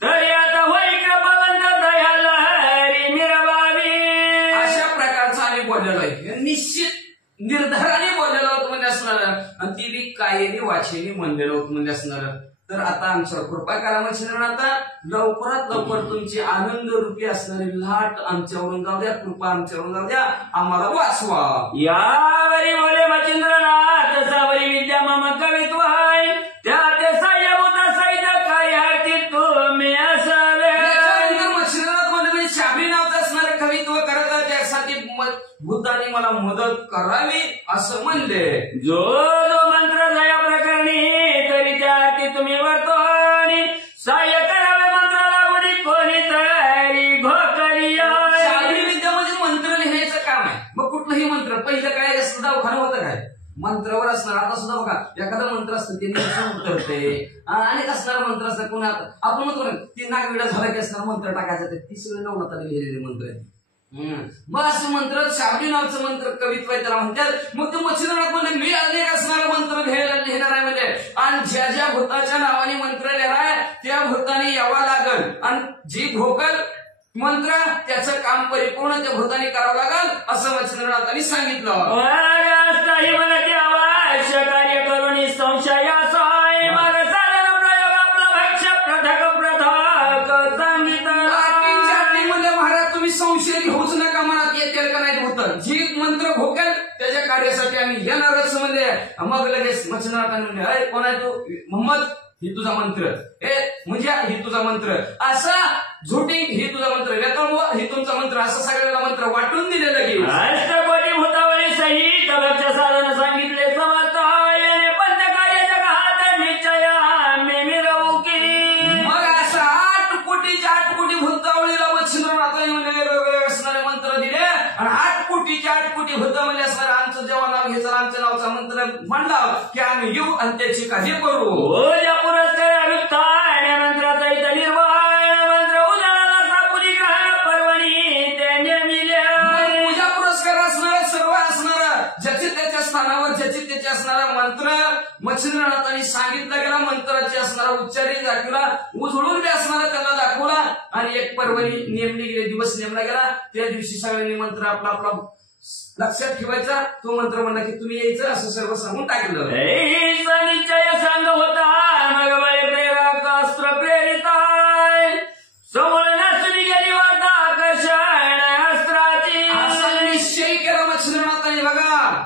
तरी आता होई कृपावंत दयाल हरी मिरवावी. अशा प्रकारचा आम्ही बोललेलो आहे. निश्चित निर्धाराने बोललेलो होत म्हणजे असणार आणि ती बी कायेने वाचेने म्हणलेलं होत म्हणजे असणार. तर आता आमच्यावर कृपा करा म्हणजे आता लवकरात लवकर तुमची आनंद रूपी असणारी लाट आमच्यावरून जाऊ द्या. कृपा आमच्यावरून जाऊ द्या. आम्हाला वाचवा. यावरी बोले मच्छिंद्रनाथ सावरी विद्या मम कवित्व आहे त्या ते साह्यभूत सहित काय आरती तुम्ही असावे. मच्छिंद्रनाथ म्हणजे शाबी नावाचं असणारं कवित्व करत त्यासाठी बुद्धाने मला मदत करावी असं म्हणले. जो जो मंत्र जया प्रकरणी तरी त्या आरती तुम्ही वर्तवणी साह्य करावे मंत्राला गुढी कोणी तयारी घोकरी. शाबी विद्या म्हणजे मंत्र लिहिण्याचं काम आहे. मग कुठलंही मंत्र पहिलं काय सुद्धा उखाणं होतं काय मंत्रावर असणार. आता सुद्धा बघा एखादा मंत्र असतं ते उतरते अनेक असणारा मंत्र असतात. कोणा आपण म्हणतो ते नागविडा झाला की असणार मंत्र टाकायचं ते सगळे नवनाथाने लिहिलेले मंत्र आहेत. मग असं मंत्र शाबी नावाचं मंत्र कवित्व आहे त्याला म्हणतात. मग ते मच्छिंद्रनाथ म्हणजे मी अनेक असणारा मंत्र लिहिणार आहे म्हणजे आणि ज्या ज्या भूताच्या नावाने मंत्र लिहिणार आहे त्या भूताने यावा लागल आणि जी भोकल मंत्र त्याचं काम परिपूर्ण त्या भूताने करावं लागल असं मच्छिंद्रनाथांनी सांगितलं. कार्य करून संशयासाय माग साधन प्रयोग आपला भक्ष पृथक पृथक सांगितलं. म्हणजे महाराज तुम्ही संशय घेऊच नका मनात येतील का नाही होतं. जी मंत्र भोकेल त्याच्या कार्यासाठी आम्ही येणारच म्हणजे मग लगेच मच्छिंद्रनाथांनी म्हणजे अरे कोण आहे तू? मोहम्मद ही तुझा मंत्र म्हणजे ही तुझा मंत्र असा झोटिंग ही तुझा मंत्र वेतन ही तुमचा मंत्र असं सगळ्याला मंत्र वाटून दिलेलं की अष्टकोटी भूतावरी सहित भक्ष साधन सांगितले समर्थ याने पंचकार्याच्या घात निश्चय आम्ही मिरवू की. मग असं 8 कोटी भूतावळीला मच्छिंद्रनाथांनी म्हणजे वेगवेगळे असणारे मंत्र दिले आणि 8 कोटी भूत म्हणजे असणारे आमचं जेव्हा नाव घ्यायचं आमच्या नावचा मंत्र म्हणला की आम्ही येऊ आणि त्याची काही करू. या पुरस्कार अभिप्ताय मंत्राचा इथं निर्वाह मंत्र मच्छिंद्रनाथांनी सांगितला गेला. मंत्राची असणारा उच्चारी दाखवला, उधळून बी असणारा त्यांना दाखवला आणि एक पर्वणी नेमली गेली, दिवस नेमला गेला. त्या दिवशी सगळ्यांनी मंत्र आपला आपला लक्षात ठेवायचा. तो मंत्र म्हणला की तुम्ही यायचं असं सर्व सांगून टाकलं. निश्चय सांग होता मग बळे प्रेरक अस्त्र प्रेरिताय समोर नसली गेली वार्ता आकर्षण अस्त्राची. असा निश्चय केला मच्छिंद्रनाथांनी. बघा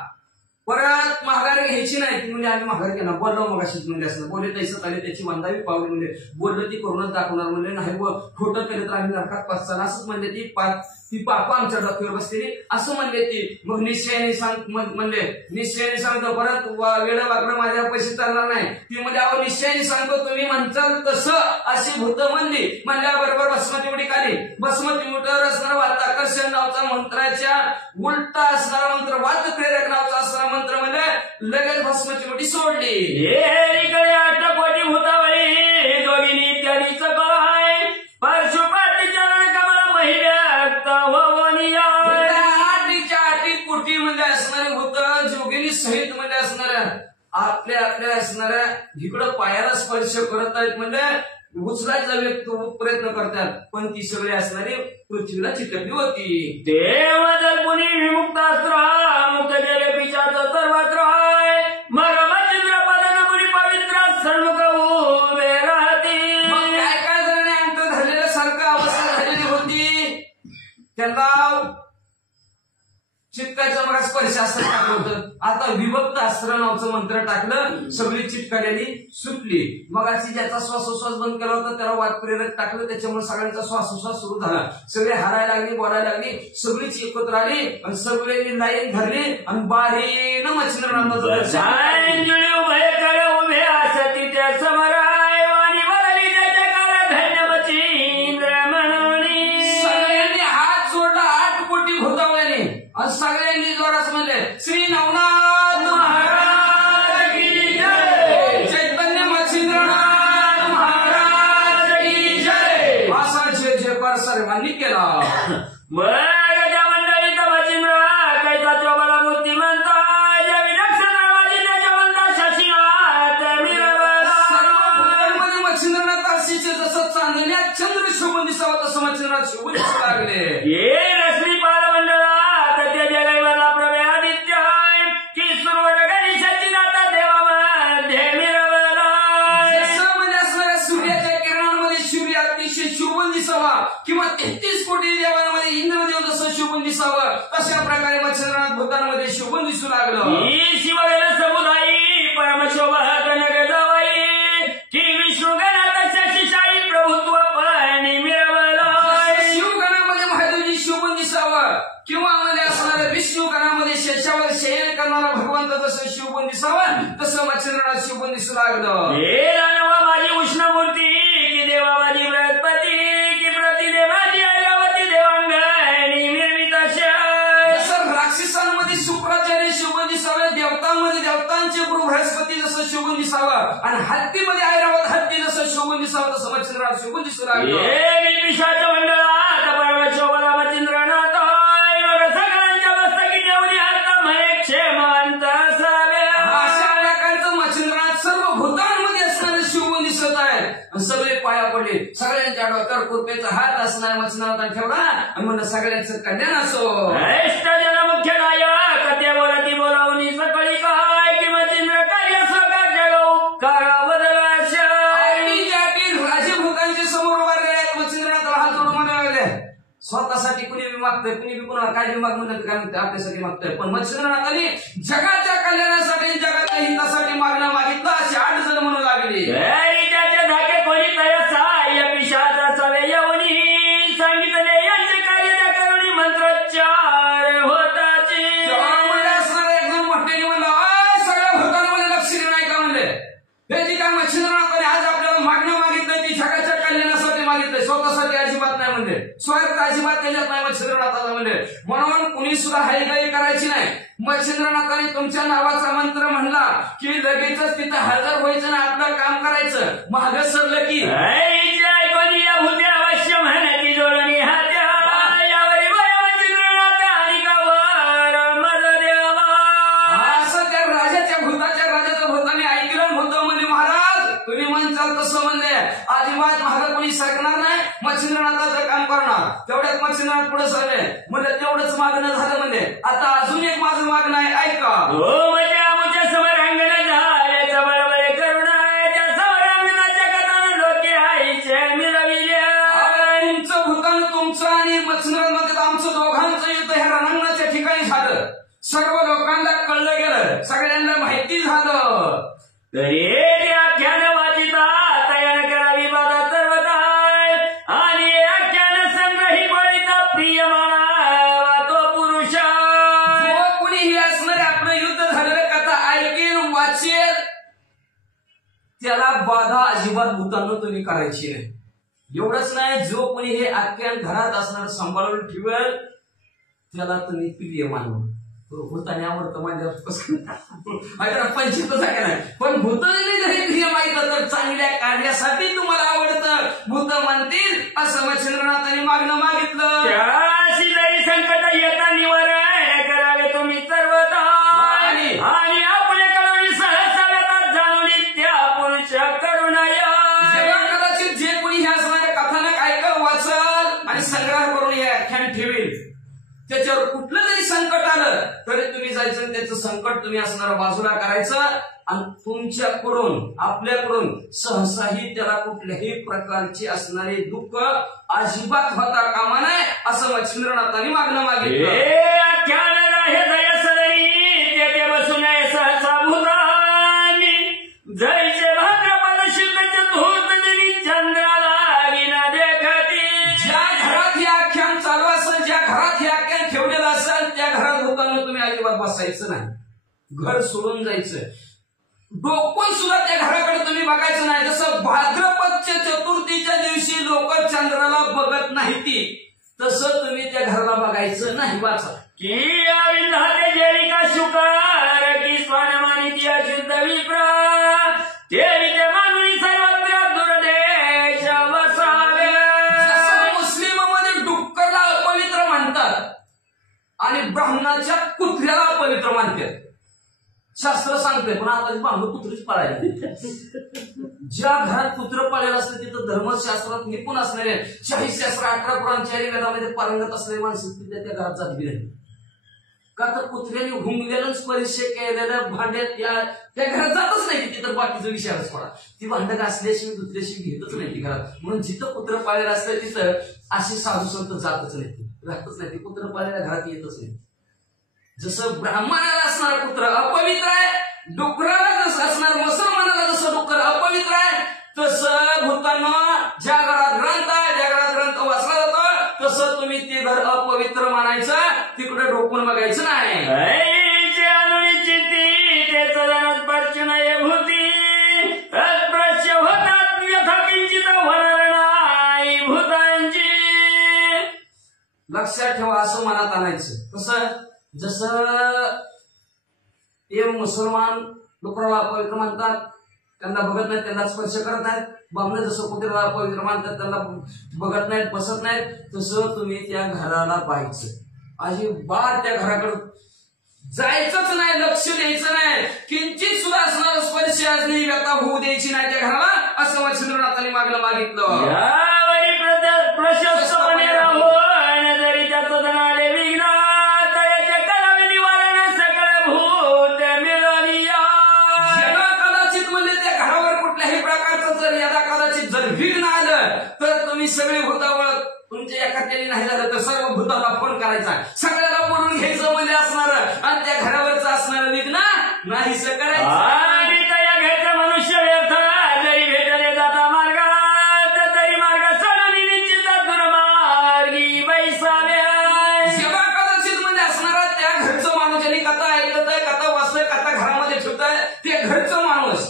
परत माघार घ्यायची नाही. ती म्हणजे आम्ही माघार केला, बोललो मग अशीच म्हणजे असं बोलले तैसत आले, त्याची वंदावी पावली म्हणजे बोललं ती करूनच दाखवणार म्हणजे नाही व खोटं केलं तर आम्ही नरकात पाचताना असंच म्हणजे ती पाप आमच्या डोक्यावर बसलेली असं म्हणले ती. मग निश्चयाने म्हणले निश्चयाने सांगतो परत वेळ वाकडं माझ्या पैसे चालणार नाही. ती म्हणजे अहो निश्चयाने सांगतो तुम्ही म्हणताल तसं अशी भूत म्हणली. म्हणल्याबरोबर भस्मती उडी काढली. भस्मती उडीवर असणारा वाताकर्षण नावचा मंत्राच्या उलटा असणारा मंत्र वात प्रेरक नावचा असणारा मंत्र म्हणजे लगेच भस्मती उडी सोडली. इकडे 8 कोटी भूतावळी दोघींनी इत्यादीच काय परशुपाती चरण कमळ महिव्यक्त होवनिया. 8 कोटी मध्ये असणारे भूत जोगिनी सहित मध्ये असणाऱ्या आपल्या असणाऱ्या इकडं पायाला स्पर्श करत आहेत म्हणजे उचलायचा व्यक्ती प्रयत्न करतात, पण ती सगळी असणारी पृथ्वीला चिटकली होती. देव जलपुनी विमुक्तास्त्र मुक्त जले पिशाच सर्वत्र मग मच्छिंद्र पदन पुरी पवित्र सन्मुख उभे राहती. मग काय जणांनी अंत धरलेल्यासारखं अवस्था झालेली होती. त्यांना चिटकायचं मग स्पर्श अस्त्र टाकलं होतं. आता विभक्त अस्त्र नावचं मंत्र टाकलं, सगळी चिटकालेली सुटली. मग अशी ज्याचा श्वासोश्वास बंद केला होता त्याला वात प्रेरक टाकलं, त्याच्यामुळे सगळ्यांचा श्वासोश्वास सुरू झाला. सगळे हरायला लागली, बोलायला लागली, सगळीच एकत्र आली आणि सगळ्यांनी लाईन धरली आणि बारीनं मच्छिंद्रनाथाचं उभे कळे उभे असती त्या समराय वाणी वरली जयकार धन्य मच्छिंद्र म्हणून सगळ्यांनी हात जोडला. 8 कोटी भूतावळ्याने आणि सगळ्यांनी जोरात म्हणले श्री नवनाथ महाराज की जय, चैतन्य मच्छिंद्रनाथ महाराज की जय असा जय जयकार सर्वांनी केला. मग त्या मंडळीत मच्छिंद्र कैसा चोबला मूर्ती म्हणताय ज्या विलक्षण जवंता शशिनाथ मिरवला. सर्व मच्छिंद्रनाथ अशीचे जसं चांदण्यात चंद्र शोभून दिसावं तसं मच्छिंद्रनाथ शोभून दिसू लागले. ये रश्मी पाल मंडळात त्या जगैवला प्रभे आदित्य की सुरवर गणेशाची नाता देवामध्ये मिरवला. जसं म्हणजे असणाऱ्या सूर्याच्या किरणांमध्ये सूर्य अतिशय शोभून दिसावा किंवा 33 कोटी देवांमध्ये इंद्रदेव जसं शोभून दिसावं तशा प्रकारे मच्छिंद्रनाथ भूतांमध्ये शोभून दिसू लागलं. ही शिववेल समुदायी परमशोभा कनक जावाई की विष्णू गणात शशिशाही प्रभुत्व पाणी मिरवला. शिवगणामध्ये महादेवजी शोभून दिसावं किंवा मध्ये असणाऱ्या विष्णू गणामध्ये शेषावर शयन करणारा भगवंत जसं शोभून दिसावं तसं मच्छिंद्रनाथ शोभून दिसू लागलं. हे रानवा माझी उष्णमूर्ती की देवा माझी बृहस्पती की प्रतिदेवाची ऐरावती देवांगणी निर्मित जसं राक्षसांमध्ये शुक्राचार्य शोभून दिसावे, देवतांमध्ये देवतांचे गुरु बृहस्पती जसं शोभून दिसावं आणि हत्तीमध्ये ऐरावत हत्ती जसं शोभून दिसावं तसं मच्छिंद्रनाथ शोभून दिसू लागलं. हे पिशाच मंडळात परमशोभला मच्छिंद्रनाथ सगळ्यांच्या मस्तकी देवनी हत्ता म्हणे क्षेमवंत असाव्या. अशा प्रकारचं मच्छिंद्रनाथ सर्व भूतांमध्ये असणारे शोभून दिसत आहे. सगळे पाया पडले, सगळ्यांच्या डोक्यावर कृपेचा हात असणाऱ्या मच्छिंद्रनाथांनी ठेवला आणि म्हणलं सगळ्यांचं कल्याण असो. जन मुख्य नायक ते बोलती बोलावणी सकळी काय की मच्छिंद्र कार्य स्वतः जगव काळा बदला राजभूतांच्या समोर उभा राहिले. मच्छिंद्रनाथाला हात जोडून म्हणायला लागले स्वतःसाठी कुणी बी मागतंय, कुणी बी कुणाला काय बी माग म्हणतात काय म्हणते आपल्यासाठी मागतंय, पण मच्छिंद्रनाथांनी जगाच्या कल्याणासाठी जगाच्या हितासाठी मागणं मागितलं अशी 8 जण म्हणू लागली. त्याचे धाके कोणी तयसा या पिशाचा सवे येऊनी सांगितले यांचे कार्य त्या करुणी मंत्रोच्चार होताचे. असणारे एकदम मोठ्याने म्हणलं सगळ्या भूतांमध्ये लक्ष नाही का म्हणले हे जी काय मच्छिंद्रनाथांनी आज आपल्याला मागणं मागितलं ती जगाच्या कल्याणासाठी मागितलंय, स्वतःसाठी अजिबात नाही म्हणले, स्वार्थ अजिबात त्याच्यात नाही मच्छिंद्रनाथाचा म्हणले. म्हणून कुणी सुद्धा हायगाई करायची नाही. मच्छिंद्रनाथांनी तुमच्या नावाचा मंत्र म्हणला की लगेचच तिथं हजर व्हायचं ना आपलं काम करायचं. मागं सरलं की कोणी या भूते अवश्य म्हणती जोडणी हात्या यावरी मच्छिंद्रनाथ आणि गावर मज देवा. असं त्या राजाच्या भूताच्या राजाचं तसं म्हणले अजिबात मागं कोणी सरकणार नाही, मच्छिंद्रनाथाचं काम करणार. तेवढ्यात मच्छिंद्रनाथ पुढे सरले म्हणजे तेवढंच मागणं झालं. म्हणजे आता अजून एक माझं मागणं आहे, ऐका. हो म्हणजे आमच्या समोर अंगण झाल्याचं बरोबर करुणा त्या समोर अंगणाच्या कथानं डोके आईचे मिळविल्या. तुमचं भूतान तुमचं आणि मच्छिंद्रनाथ आमचं दोघांचं युद्ध ह्या रणांगणाच्या ठिकाणी झालं. सर्व लोकांना कळलं गेलं, सगळ्यांना माहिती झालं. तरी ते आख्यान वाचिता तयार करावी बाधा सर्व काय आणि आख्यान संग्रही बळीता प्रिय मानावा तो पुरुष. जो कुणीही असणारे आपलं युद्ध झालेलं कथा ऐकेल वाचेल त्याला बाधा अजिबात भूतांना तुम्ही करायची नाही. एवढंच नाही, जो कोणी हे आख्यान घरात असणार सांभाळून ठेवेल त्याला तुम्ही प्रिय मानवा. भूताने आवडतं माझ्या पंचितच आहे नाही, पण भूताने जरी प्रिय माहितलं तर चांगल्या कार्यासाठी तुम्हाला आवडतं. भूत म्हणतील असं मच्छिंद्रनाथांनी मागणं मागितलं. त्याशी जरी संकट येता निवारण करावे तुम्ही सर्वता आणि आपल्याकडून सहसा जाणून त्या पुरुष करुणया. कदाचित जे कोणी ह्या असणाऱ्या कथानक ऐकल वाचल आणि संग्रह करून हे आख्यान ठेवेल त्याच्यावर कुठलं जरी संकट आलं तरी तुम्ही जायचं, त्याचं संकट तुम्ही असणारं बाजूला करायचं आणि तुमच्याकडून आपल्याकडून सहसाही त्याला कुठल्याही प्रकारची असणारे दुःख अजिबात होता कामा नये असं मच्छिंद्रनाथांनी मागणं मागितलं. बसून सहसा भूतानी जैसे भाद्रपद शुद्ध चतुर्थ दिनी चंद्राला विना देखती. ज्या घरात हे आख्यान चालू असेल, ज्या घरात हे आख्यान ठेवलेलं असेल त्या घरात होताना तुम्ही अजिबात बसायचं नाही, घर सोडून जायचं. डोकून सुद्धा त्या घराकडे तुम्ही बघायचं नाही. जसं भाद्रपदच्या चतुर्थीच्या दिवशी लोक चंद्राला बघत नाही ती तसं तुम्ही त्या घराला बघायचं नाही. वाचा की अविंधाते जेरी का शुकार की स्वानमानी ती अशुद्ध विप्रा तेरी ते मानवी सर्वत्र दुर्देश वसावे. जसं मुस्लिम मध्ये डुक्करला अपवित्र मानतात आणि ब्राह्मणाच्या कुत्र्याला अपवित्र मानतात. शास्त्र सांगते पण आता बांधव कुत्रीच पाळायला. ज्या घरात कुत्र पाळलेलं असतं तिथं धर्मशास्त्रात निपुण असणारे, शाहीशास्त्र 18 पुराणचारी वेदामध्ये पारंगत असलेले माणसं त्या घरात जात बी नाही. का तर कुत्र्याने घुंगलेलं स्पर्श केलेलं भांड्यात त्या घरात जातच नाही. तिथं बाकीचा विषयच पडा, ती भांड घासल्याशिवाय दुसऱ्याशी घेतच नाही ती घरात. म्हणून जिथं कुत्र पाळलेलं असतं तिथं अशी साधू संत जातच नाही, राहतच नाही. ती कुत्र पाळलेल्या घरात येतच नाही. जसं ब्राह्मणाला असणारा कुत्र अपवित्र आहे, डुकराला जसं असणार मुसलमानाला जसं डुकर अपवित्र आहे, तसं भूतानं ज्या घरात ग्रंथ आहे, ज्या घरात ग्रंथ वाचला जातो तसं तुम्ही ते घर अपवित्र मानायचं, तिकडे डोकून बघायचं नाही. अस्पृश्य होतात यथाकिंचित होणार नाही भूतांची. लक्षात ठेवा, असं मनात आणायचं. कसं जसं ते मुसलमान डुकराला अपवित्र मानतात, त्यांना बघत नाहीत, त्यांना स्पर्श करत नाहीत. बामणे जसं कुत्र्याला अपवित्र मानतात, त्यांना बघत नाहीत, बसत नाहीत, तसं तुम्ही त्या घराला पाहायचं. अजिबात त्या घराकडे जायचंच नाही, लक्ष द्यायचं नाही, किंचित सुद्धा असणारा स्पर्श नाही, व्यथा होऊ द्यायची नाही त्या घराला, असं मच्छिंद्रनाथांनी मागणं मागितलं. यावरी प्रशस्तपणे राहून जरी त्याचं धनाले विघ्न त्याच्या कलावे निवारण सकळ भूत मिळालिया. कदाचित म्हणजे त्या घरावर कुठल्याही प्रकारचं जर यदा कदाचित जर विघ्न आलं तर तुम्ही सगळे भूतावळ तुमच्या एखाद्याने नाही झालं तर सर्व भूताला फोन करायचा, सगळ्याला बोलून घ्यायचं म्हणजे असणार आणि त्या घरावरचं असणारं विघ्न नाहीसं करायचं. आणि त्या घरचा मनुष्य व्यर्थ जरी भेटले जाता मार्गात तरी मार्ग सोडून निश्चित दुर्मार्गी बैसाव्या. जेव्हा कदाचित म्हणजे असणारा त्या घरचं माणूस ज्यांनी कथा ऐकत आहे, कथा वाचतोय, कथा घरामध्ये ठेवतोय, ते घरचं माणूस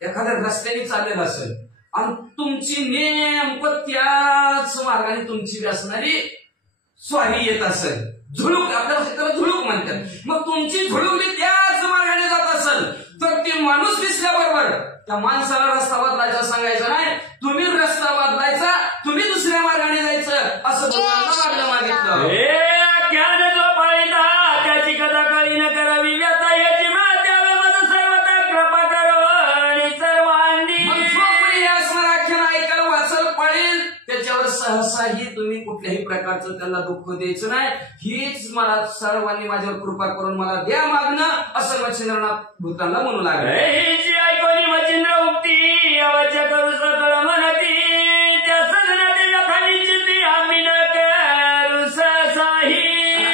एखाद्या रस्त्याने चाललेला असेल आणि तुमची नेमकं त्याच मार्गाने तुमची असणारी स्वारी येत असेल, झुळूक, आपल्या शेताला झुळूक म्हणतात, मग तुमची झुळूक त्याच मार्गाने जात असेल तर ते माणूस दिसल्याबरोबर त्या माणसाला रस्ता बदलायचा सांगायचा नाही, तुम्ही रस्ता बदलायचा, तुम्ही दुसऱ्या मार्गाने जायचं असं बोलायला मागितलं. जो पाळीता त्याची कथा कळी न करावी व्यथा याची मात्याला मज सर्वता कृपा करो आणि सर्वांनी. सहसाही तुम्ही कुठल्याही प्रकारचं त्यांना दुःख द्यायचं नाही. हीच मला सर्वांनी माझ्यावर कृपा करून मला द्या मागणं, असं मच्छिंद्रनाथ भूतांना म्हणू लागले. ऐकून मच्छिंद्र उक्ती अवश्य करू सकळ म्हणती, त्या सजनाच्या खालीची आम्ही न करू सहसाही.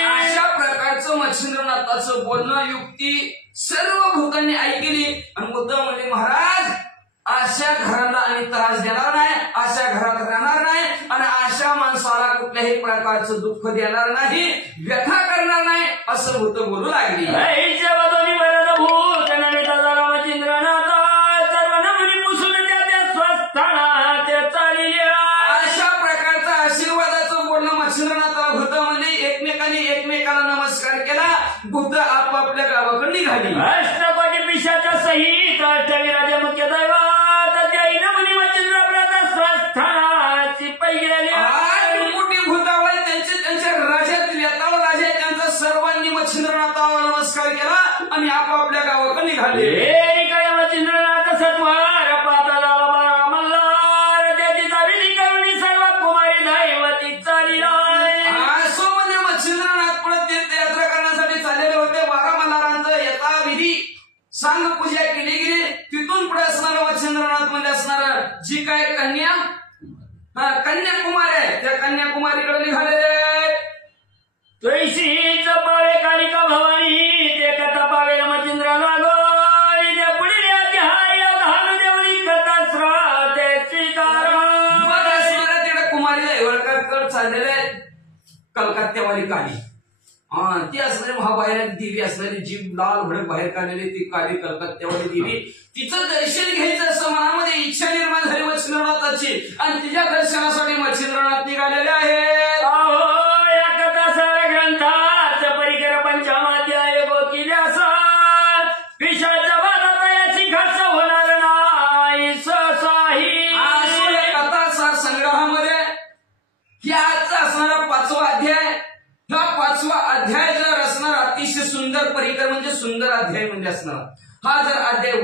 अशा प्रकारचं मच्छिंद्रनाथाचं बोलणं युक्ती सर्व भूतांनी ऐकली आणि मुद्दा म्हणजे महाराज अशा घराला आणि त्रास देणार नाही, अशा घरात राहणार नाही आणि अशा माणसाला कुठल्याही प्रकारचं दुःख देणार नाही, व्यथा करणार नाही, असं भूत बोलू लागली. भूत मच्छिंद्रनाथ सर्व नमनी पुसून त्या स्वस्थानात चालल्या. अशा प्रकारचं आशीर्वादाचं बोलणं मच्छिंद्रनाथाला भूत म्हणजे एकमेकाला नमस्कार केला. भूत आपापल्या गावाकडे निघाली. अष्टकोटी पिशाच्या सहित अष्टवीराच्या मुख्य दैवत त्याही नमनी मच्छिंद्रनाथ स्वस्थानाची पहिल्या. 8 कोटी भूतावळ त्यांच्या राज्यातील यथाव राजा त्यांचा सर्वांनी मच्छिंद्रनाथाला नमस्कार केला आणि आपापल्या गावाकडे निघाले. मच्छिंद्रनाथ सत्वार पाताला बारा मल्हार त्याची चाविली करुणी सर्व कुमारी दैवती चाली. असो म्हणजे मच्छिंद्रनाथ पुढे तीर्थयात्रा करण्यासाठी चाललेले होते. 12 मल्हारांचं यथाविधी सांग पूजा केली गेली. तिथून पुढे असणारं मच्छिंद्रनाथ मध्ये असणार जी काय कन्याकुमारी आहे त्या कन्याकुमारीकडे निघालेले. तुळशीच पावे कालिका भवानी ते कथा पावे मच्छिंद्र लागोरी ते पुढील अध्याय भानुदेवरी कथा श्राते स्वीकार. तिकडे कुमारीला हेवळकरकडे चाललेले कलकत्त्यावाली काली ती असणारी महाबाहेर देवी असणारी जीभ लाल भडक बाहेर काढलेली ती काली कलकत्त्यावाली देवी. तिचं दर्शन घ्यायचं असं मनामध्ये इच्छा निर्माण झाली मच्छिंद्रनाथाची आणि तिच्या दर्शनासाठी मच्छिंद्रनाथ निघालेले आहेत. या कथा सार ग्रंथात परिकर पंचमाध्याय गोकिल्यास पिशाच्या बाधा याची खास होणार नाही सहसाही. कथा सार संग्रहामध्ये ह्याचा असणारा 5वा अध्याय. हा 5वा अध्याय जर असणार अतिशय सुंदर परिकर म्हणजे सुंदर अध्याय म्हणजे असणार. हा जर अध्याय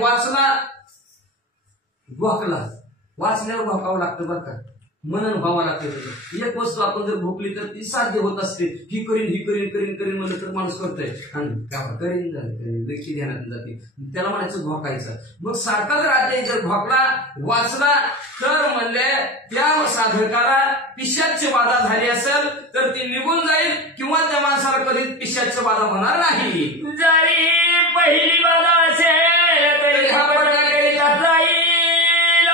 वाचल्यावर भोकावं लागतं बरं का, मनन व्हावं लागतं. एक वस्तू आपण जर भोगली तर ती साध्य होत असते. ही करीन म्हणलं तर माणूस करतोय आणि करीन झालं देखील ध्यानात जाते, त्याला म्हणायचं भोकायचं. मग सारखा जर अध्याय जर भोकला वाचला तर म्हणले त्या साधकाला पिशाच्य बाधा झाली असेल तर ती निघून जाईल किंवा त्या माणसाला कधी पिशाच्य बाधा होणार नाही. जरी पहिली बाधा असेल तरी हा पट्टा केला जाईल.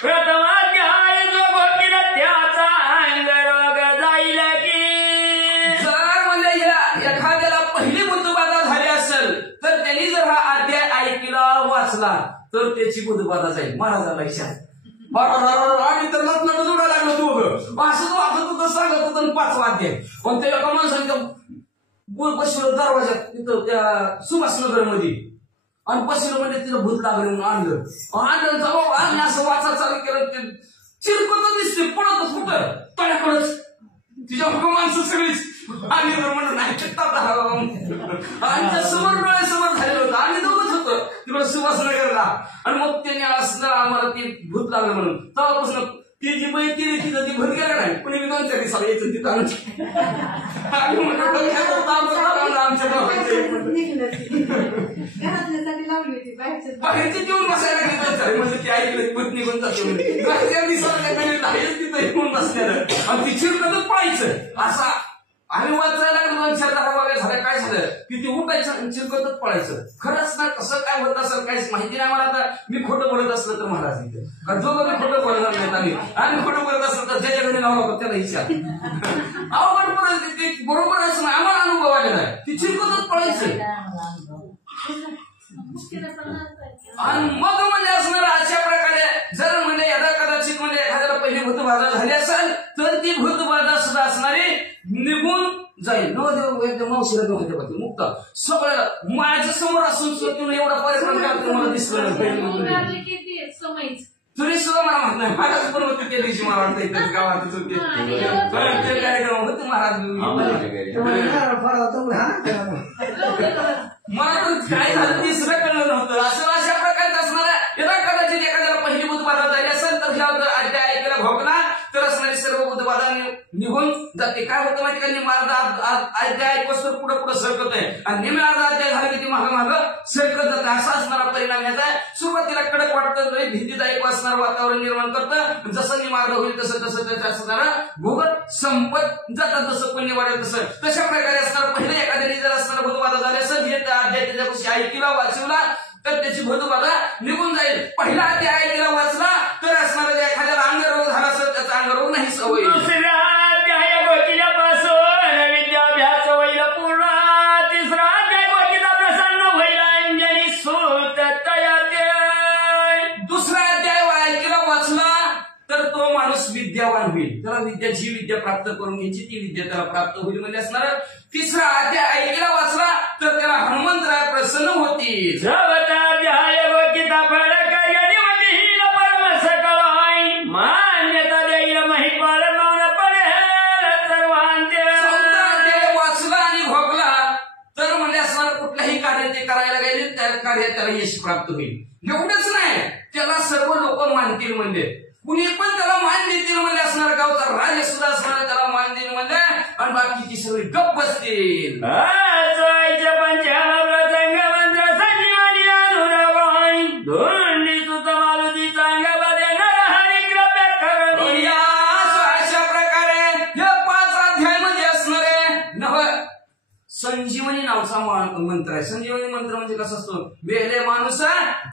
प्रथम अध्याय जो भोगील त्याचा अंगरोग जाईल की. जर म्हणजे एखाद्याला पहिली बुद्धबाधा झाली असेल तर त्यांनी जर हा अध्याय ऐकला वाचला तर त्याची बुद्धबाधा जाईल. महाराजांना लक्षात आम्ही तर लग्न जोडा लागलो तू असं वाचत होतं सांगत होतं 5वा अध्याय. पण त्या एका माणसाने बसलो दरवाजात तिथं त्या सुभाषनगर मध्ये आणि बसलो म्हणजे तिथं भूत लागलं म्हणून आणलं जाऊ आणि असं वाचा चालू केलं. ते चिरकत दिसते पडतच कुठं तळ्याकडच तिच्या माणसं सगळीच आम्ही तर म्हणून नाही आणि समोर डोळ्यासमोर झालेलं होतं. आम्ही दोघंच होतो तिकडं सुभाषनगरला आणि मग त्यांनी असं आम्हाला ती भूत लागलं म्हणून तेव्हापासून ती जी बाई केली तिथं ती भूत गेला नाही कुणी 2-4 दिवसाला यायचं तिथं आम्ही म्हणतो बाहेरची देऊन बसायला लागली म्हणजे ती ऐकलं भूत निघून जाते घरच्या दिवसाला तिथं येऊन बसलेलं आणि ती चिरकत पळायचं असा. आम्ही वाचायला लागलो 2-4 बघायला झालं काय झालं की ती उठायचं आणि चिरकतच पळायचं. खरंच ना कसं काय होत असेल काहीच माहिती नाही मला. आता मी खोटं बोलत असलं तर महाराज इथं दोघं मी खोटं बोलणार नाहीत आम्ही खोटं बोलत असलं तर ज्याच्या घरी लावला होता त्याला विचार. अवघड परिस्थिती बरोबर असं ना आम्हाला अनुभव आलेला आहे. ती चिरकतच पळायचं आणि मग म्हणजे असणार अशा प्रकारे जर म्हणजे यदा कदाचित म्हणजे एखाद्याला पहिली भूतबाधा झाली असेल तर ती भूतबाधा सुद्धा असणारी निघून जाईल. नवदेव एकदम मावशीला नवदेव मुक्त सगळ्याला माझ्या समोर असून तुला एवढा परिश्रम करतो मला दिसलं तरी सुद्धा मला माहित नाही. महाराज पण होते त्या दिवशी मला वाटतं इथं गावातच होते ते कार्यक्रम होते महाराज. मला तर काय झालं तिसरं कळलं नव्हतं. असं अशा प्रकारचं असणारा यदा कदाचित एखाद्याला पहिली बुधबाधा झाली असेल तर ह्या अध्याय ऐकायला भोगला तर असणारी सर्व बुधबाधा जाते. काय होतं माहिती का, निम्मा अध्याय ऐकवस्तर पुढे पुढे सरकत आहे आणि निम्मा अध्याय झाला की ती माग सरकत जाते. असा असणारा परिणाम याचा आहे. सुरुवातीला कडक वाटतं, भीतीदायक असणारं वातावरण निर्माण करतं. जसं निमार्ग होईल तसं तसं त्याचा असणारा भोगत संपत जातात. जसं पुण्य वाढेल तसं तशा प्रकारे असणार. पहिले एखाद्याने जर असणारा भूतबाधा झाले असं हे अध्याय त्याच्यापाशी ऐकला वाचवला तर त्याची भूतबाधा निघून जाईल. पहिला अध्याय ऐकला वाचला तर असणारा एखाद्याला अंगरोग झाला असेल त्याचा अंगरोग नाही सवय. दुसऱ्या अध्याय गोष्टीपासून विद्याभ्यास होईल पूर्ण. तिसरा अध्याय गोष्टीचा प्रसन्न होईल अंजनी सूत तयाते. दुसरा अध्याय ऐकला वाचला तर तो माणूस विद्यावान होईल. त्याला विद्या जी विद्या प्राप्त करून घ्यायची ती विद्या त्याला प्राप्त होईल म्हणजे असणार. तिसरा अध्याय ऐकला वाचला तर त्याला हनुमंतराय प्रसन्न होतील. चौथा अध्याय गोष्टीचा फळ कार्य निवतीहील परम सकळ मान्यता देईल महिपाल मौन पडेल सर्वांते. चौथा अध्याय वाचला आणि भोगला तर म्हणजे असणार कुठलंही कार्य ते करायला गेले त्या कार्यात त्याला यश प्राप्त होईल. एवढंच नाही, त्याला सर्व लोक मानतील म्हणजे कुणी पण त्याला मान देतील म्हणजे असणार. गावचा राजा सुद्धा असणार त्याला मान देईल म्हणजे आणि बाकीची सगळी गप्प बसतील. पंचांग मंत्र संजीवनी अनुराबाई धोंडी सुत मालुती चांगले नरहरी कृपा करणी. अशा प्रकारे हे 5 अध्याय मध्ये असणारे नव संजीवनी नावाचा मंत्र आहे. संजीवनी मंत्र म्हणजे कसं असतो, मेले माणूस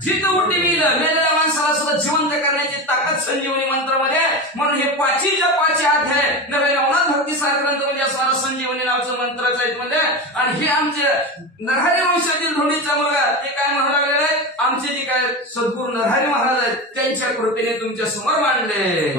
जित उठवील, मेलेल्या माणसाला सुद्धा जिवंत करण्याची ताकद संजीवनी मंत्रामध्ये. म्हणून हे 5 अध्याय नव्हे नवनाथ भक्ती सार ग्रंथ म्हणजे असणारा संजीवनी नावाचं मंत्राचं आहेत म्हणजे. आणि हे आमचे नरहरी वंशातील धोंडीचा मुलगा ते काय म्हणू लागलेले आहेत, आमचे जे काय सद्गुरू नरहरी महाराज आहेत त्यांच्या कृपेने तुमच्या समोर मांडले.